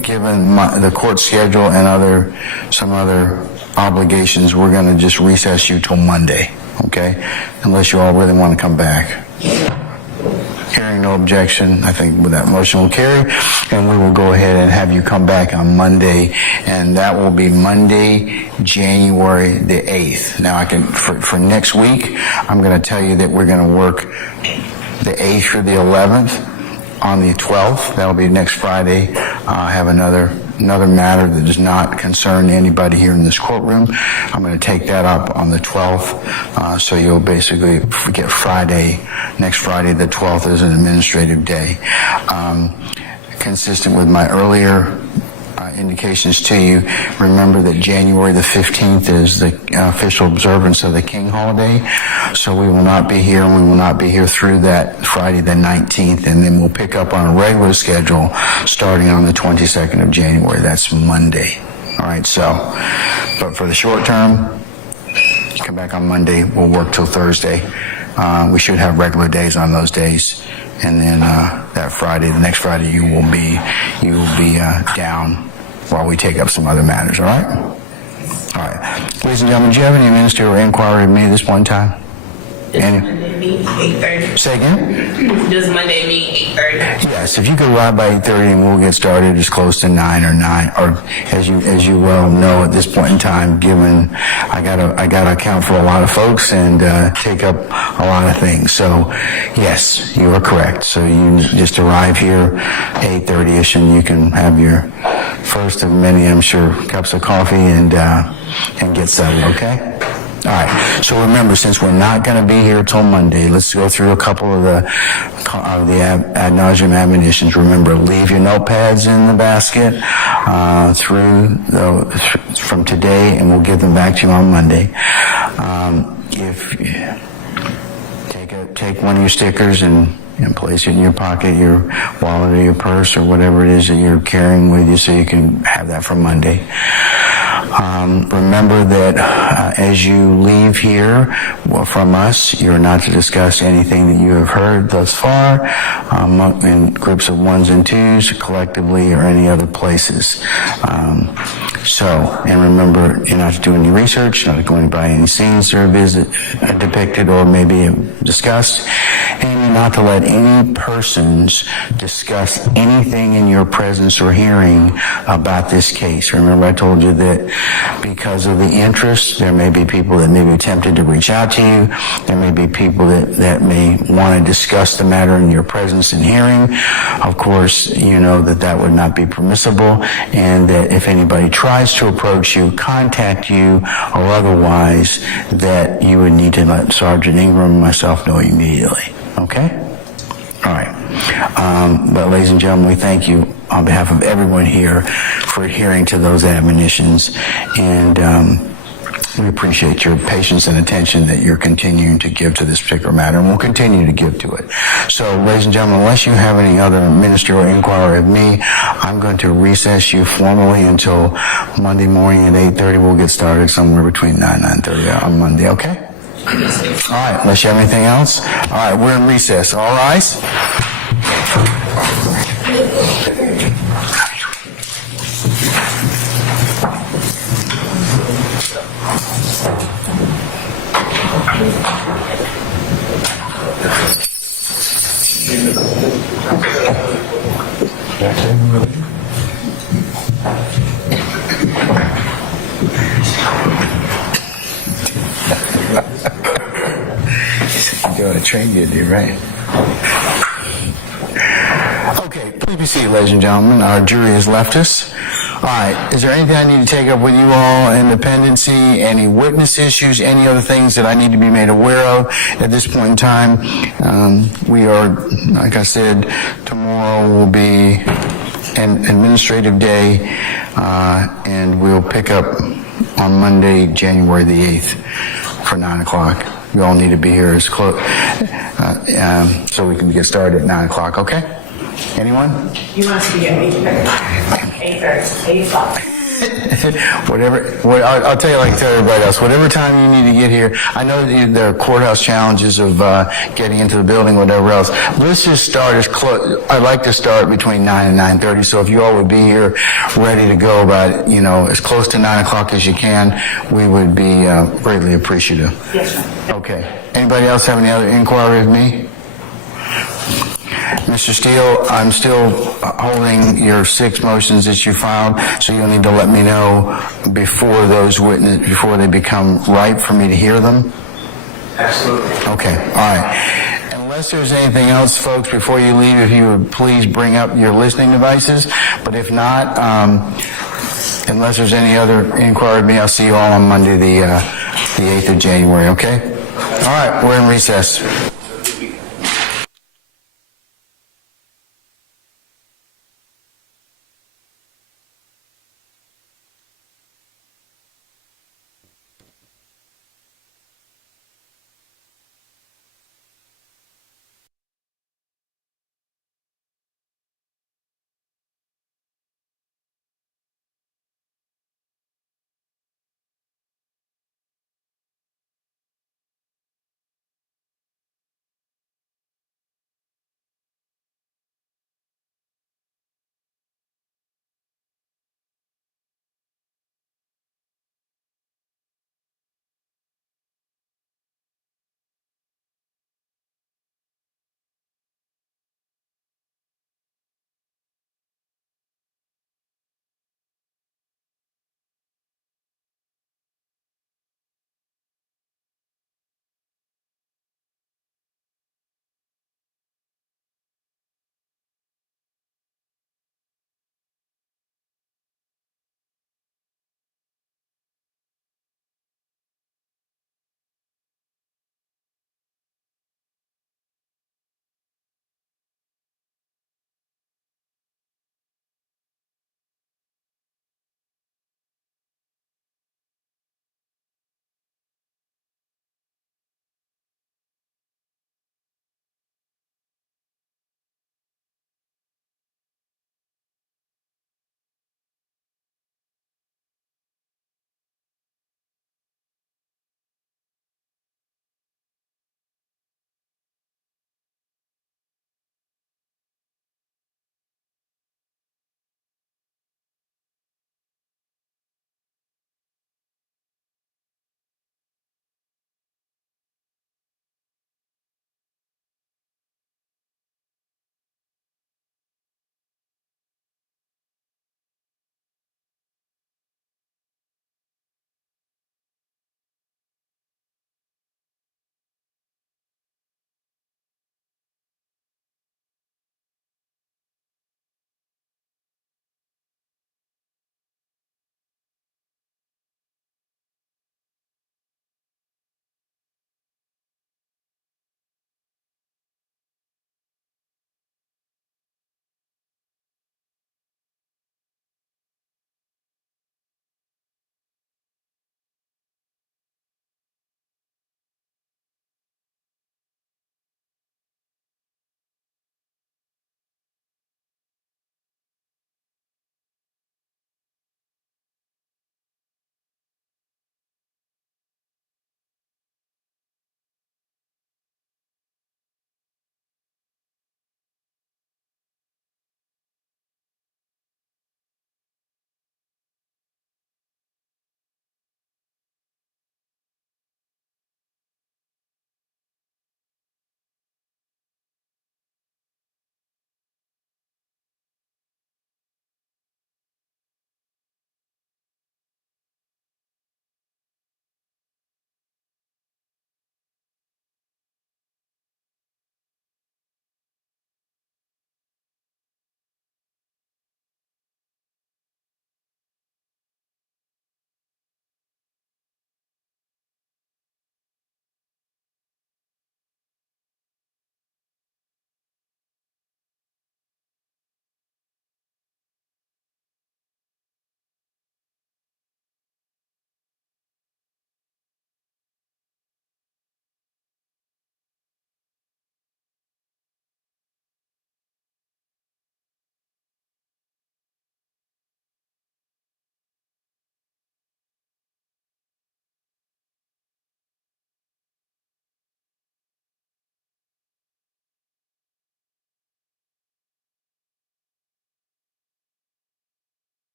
Given the court schedule and some other obligations, we're going to just recess you till Monday, okay? Unless you all really want to come back. Hearing no objection, I think that motion will carry, and we will go ahead and have you come back on Monday, and that will be Monday, January the 8th. Now, for next week, I'm going to tell you that we're going to work the 8th through the 11th. On the 12th, that'll be next Friday, I have another matter that does not concern anybody here in this courtroom. I'm going to take that up on the 12th, so you'll basically get next Friday the 12th as an administrative day. Consistent with my earlier indications to you, remember that January the 15th is the official observance of the King holiday, so we will not be here, and we will not be here through that Friday the 19th, and then we'll pick up on a regular schedule starting on the 22nd of January. That's Monday. All right, but for the short term, come back on Monday. We'll work till Thursday. We should have regular days on those days, and then that Friday, the next Friday, you will be down while we take up some other matters, all right? All right. Ladies and gentlemen, do you have any ministerial inquiry of me at this point in time? Does Monday meet 8:30? Say again? Does Monday meet 8:30? Yes, if you could arrive by 8:30 and we'll get started as close to 9 or as you well know at this point in time, given I gotta account for a lot of folks and take up a lot of things. So yes, you are correct. So you just arrive here 8:30ish and you can have your first of many, I'm sure, cups of coffee and get settled, okay? All right. So remember, since we're not going to be here till Monday, let's go through a couple of the ad nauseum admonitions. Remember, leave your notepads in the basket from today, and we'll give them back to you on Monday. If take one of your stickers and place it in your pocket, your wallet, or your purse, or whatever it is that you're carrying with you, so you can have that for Monday. Remember that as you leave here from us, you're not to discuss anything that you have heard thus far in groups of ones and twos, collectively, or any other places. And remember, you're not to do any research, not going by any scenes that are depicted or maybe discussed, and you're not to let any persons discuss anything in your presence or hearing about this case. Remember, I told you that because of the interest, there may be people that may be tempted to reach out to you. There may be people that may want to discuss the matter in your presence and hearing. Of course, you know that would not be permissible, and that if anybody tries to approach you, contact you, or otherwise, that you would need to let Sergeant Ingram and myself know immediately. Okay? All right. But ladies and gentlemen, we thank you on behalf of everyone here for adhering to those admonitions, and we appreciate your patience and attention that you're continuing to give to this particular matter, and we'll continue to give to it. So, ladies and gentlemen, unless you have any other ministerial inquiry of me, I'm going to recess you formally until Monday morning at 8:30. We'll get started somewhere between 9 and 9:30 on Monday, okay? All right, unless you have anything else. All right, we're in recess. All rise. You're going to train you, dude, right? Okay, please be seated, ladies and gentlemen. Our jury has left us. All right, is there anything I need to take up with you all in dependency, any witness issues, any other things that I need to be made aware of at this point in time? We are, like I said, tomorrow will be an administrative day, and we'll pick up on Monday, January the 8th for 9 o'clock. We all need to be here as close, so we can get started at 9 o'clock, okay? Anyone? You want us to be at 8:30, 8 o'clock. I'll tell you like I tell everybody else, whatever time you need to get here. I know that there are courthouse challenges of getting into the building, whatever else. Let's just start as close. I'd like to start between 9 and 9:30, so if you all would be here ready to go about, as close to 9 o'clock as you can, we would be greatly appreciative. Yes, sir. Okay. Anybody else have any other inquiry of me? Mr. Steele, I'm still holding your 6 motions that you filed, so you'll need to let me know before before they become ripe for me to hear them. Absolutely. Okay, all right. Unless there's anything else, folks, before you leave, if you would please bring up your listening devices. But if not, unless there's any other inquiry of me, I'll see you all on Monday, the 8th of January, okay? All right, we're in recess.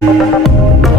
Yes.